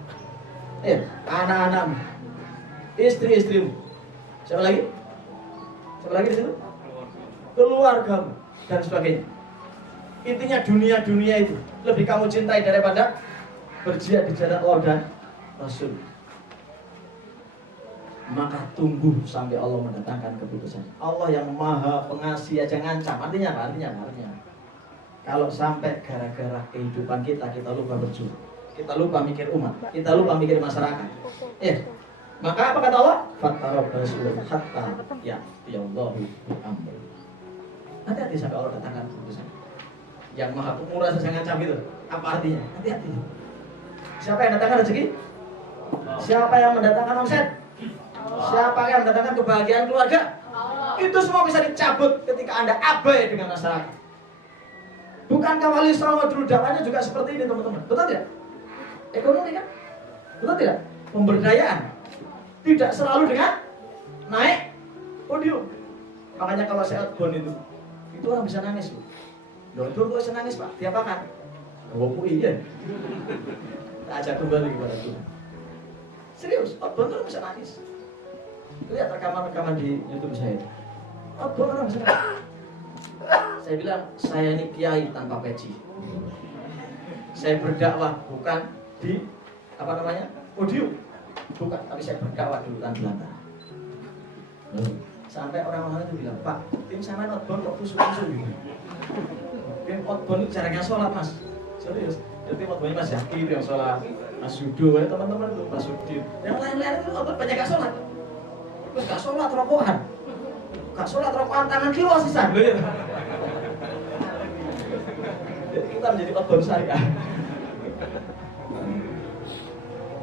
anak-anak, istri-istrimu, siapa lagi? Siapa lagi di situ? Keluargamu dan sebagainya. Intinya dunia itu lebih kamu cintai daripada berjihad di jalan Allah dan Rasul. Maka tunggu sampai Allah mendatangkan keputusan. Allah yang maha pengasih aja ngancam. Artinya apa? Artinya kalau sampai gara-gara kehidupan kita lupa berjuang, kita lupa mikir umat, kita lupa mikir masyarakat. Maka apa kata Allah? Fatarabbasu hatta ya'tiyallahu bi-amri. Hati-hati sampai Allah datangkan keputusan. Yang maha pemurah saja ngancam itu. Apa artinya? Hati-hati. Siapa yang mendatangkan rezeki? Siapa yang mendatangkan omset? Siapa yang mendatangkan kebahagiaan keluarga? Itu semua bisa dicabut ketika Anda abai dengan masyarakat. Bukankah Wali Songo dulu dakwahnya juga seperti ini teman-teman? Betul tidak? Ekonomi kan? Betul tidak? Pemberdayaan tidak selalu dengan naik podium. Makanya kalau saya outbound itu orang bisa nangis loh. Outbound kok bisa nangis Pak? Tiap makan? Oh iya. Kita ajak kembali kepada Tuhan. Serius, outbound tuh bisa nangis. Lihat rekaman-rekaman di YouTube saya. Outbound orang bisa nangis. Saya bilang, saya ini kiai tanpa peci. Saya berdakwah bukan di podium. Bukan, tapi saya berdakwah di hutan belantara. Sampai orang-orang itu bilang, Pak, tim saya outbound kok khusus-khusus gitu. Tim outbound itu caranya sholat Mas. Serius. Jadi outbound Mas Zaki itu yang sholat, Mas Yudo, teman-teman itu Mas Udin. Yang lain-lain itu outbound banyak gak sholat. Terus gak sholat rokokan. Gak sholat rokokan tangan kilo sisa. Jadi kita menjadi outbound syariah.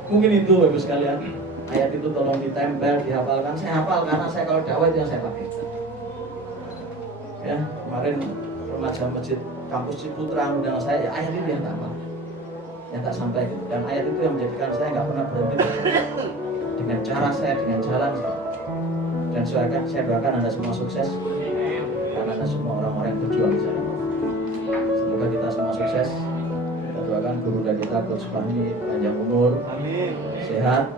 Mungkin itu Bapak sekalian. Ayat itu tolong ditempel, dihafalkan. Saya hafal karena saya kalau dakwah itu yang saya pakai. Ya, kemarin remaja masjid kampus Ciputra undang saya, ya ayat ini yang tak hafal, yang tak sampaikan. Dan ayat itu yang menjadikan saya nggak pernah berhenti dengan cara saya, dengan jalan saya. Dan saya doakan Anda semua sukses, karena Anda semua orang-orang yang berjuang di sana. Semoga kita semua sukses. Kita doakan guru dan kita Coach Fahmi panjang umur, sehat,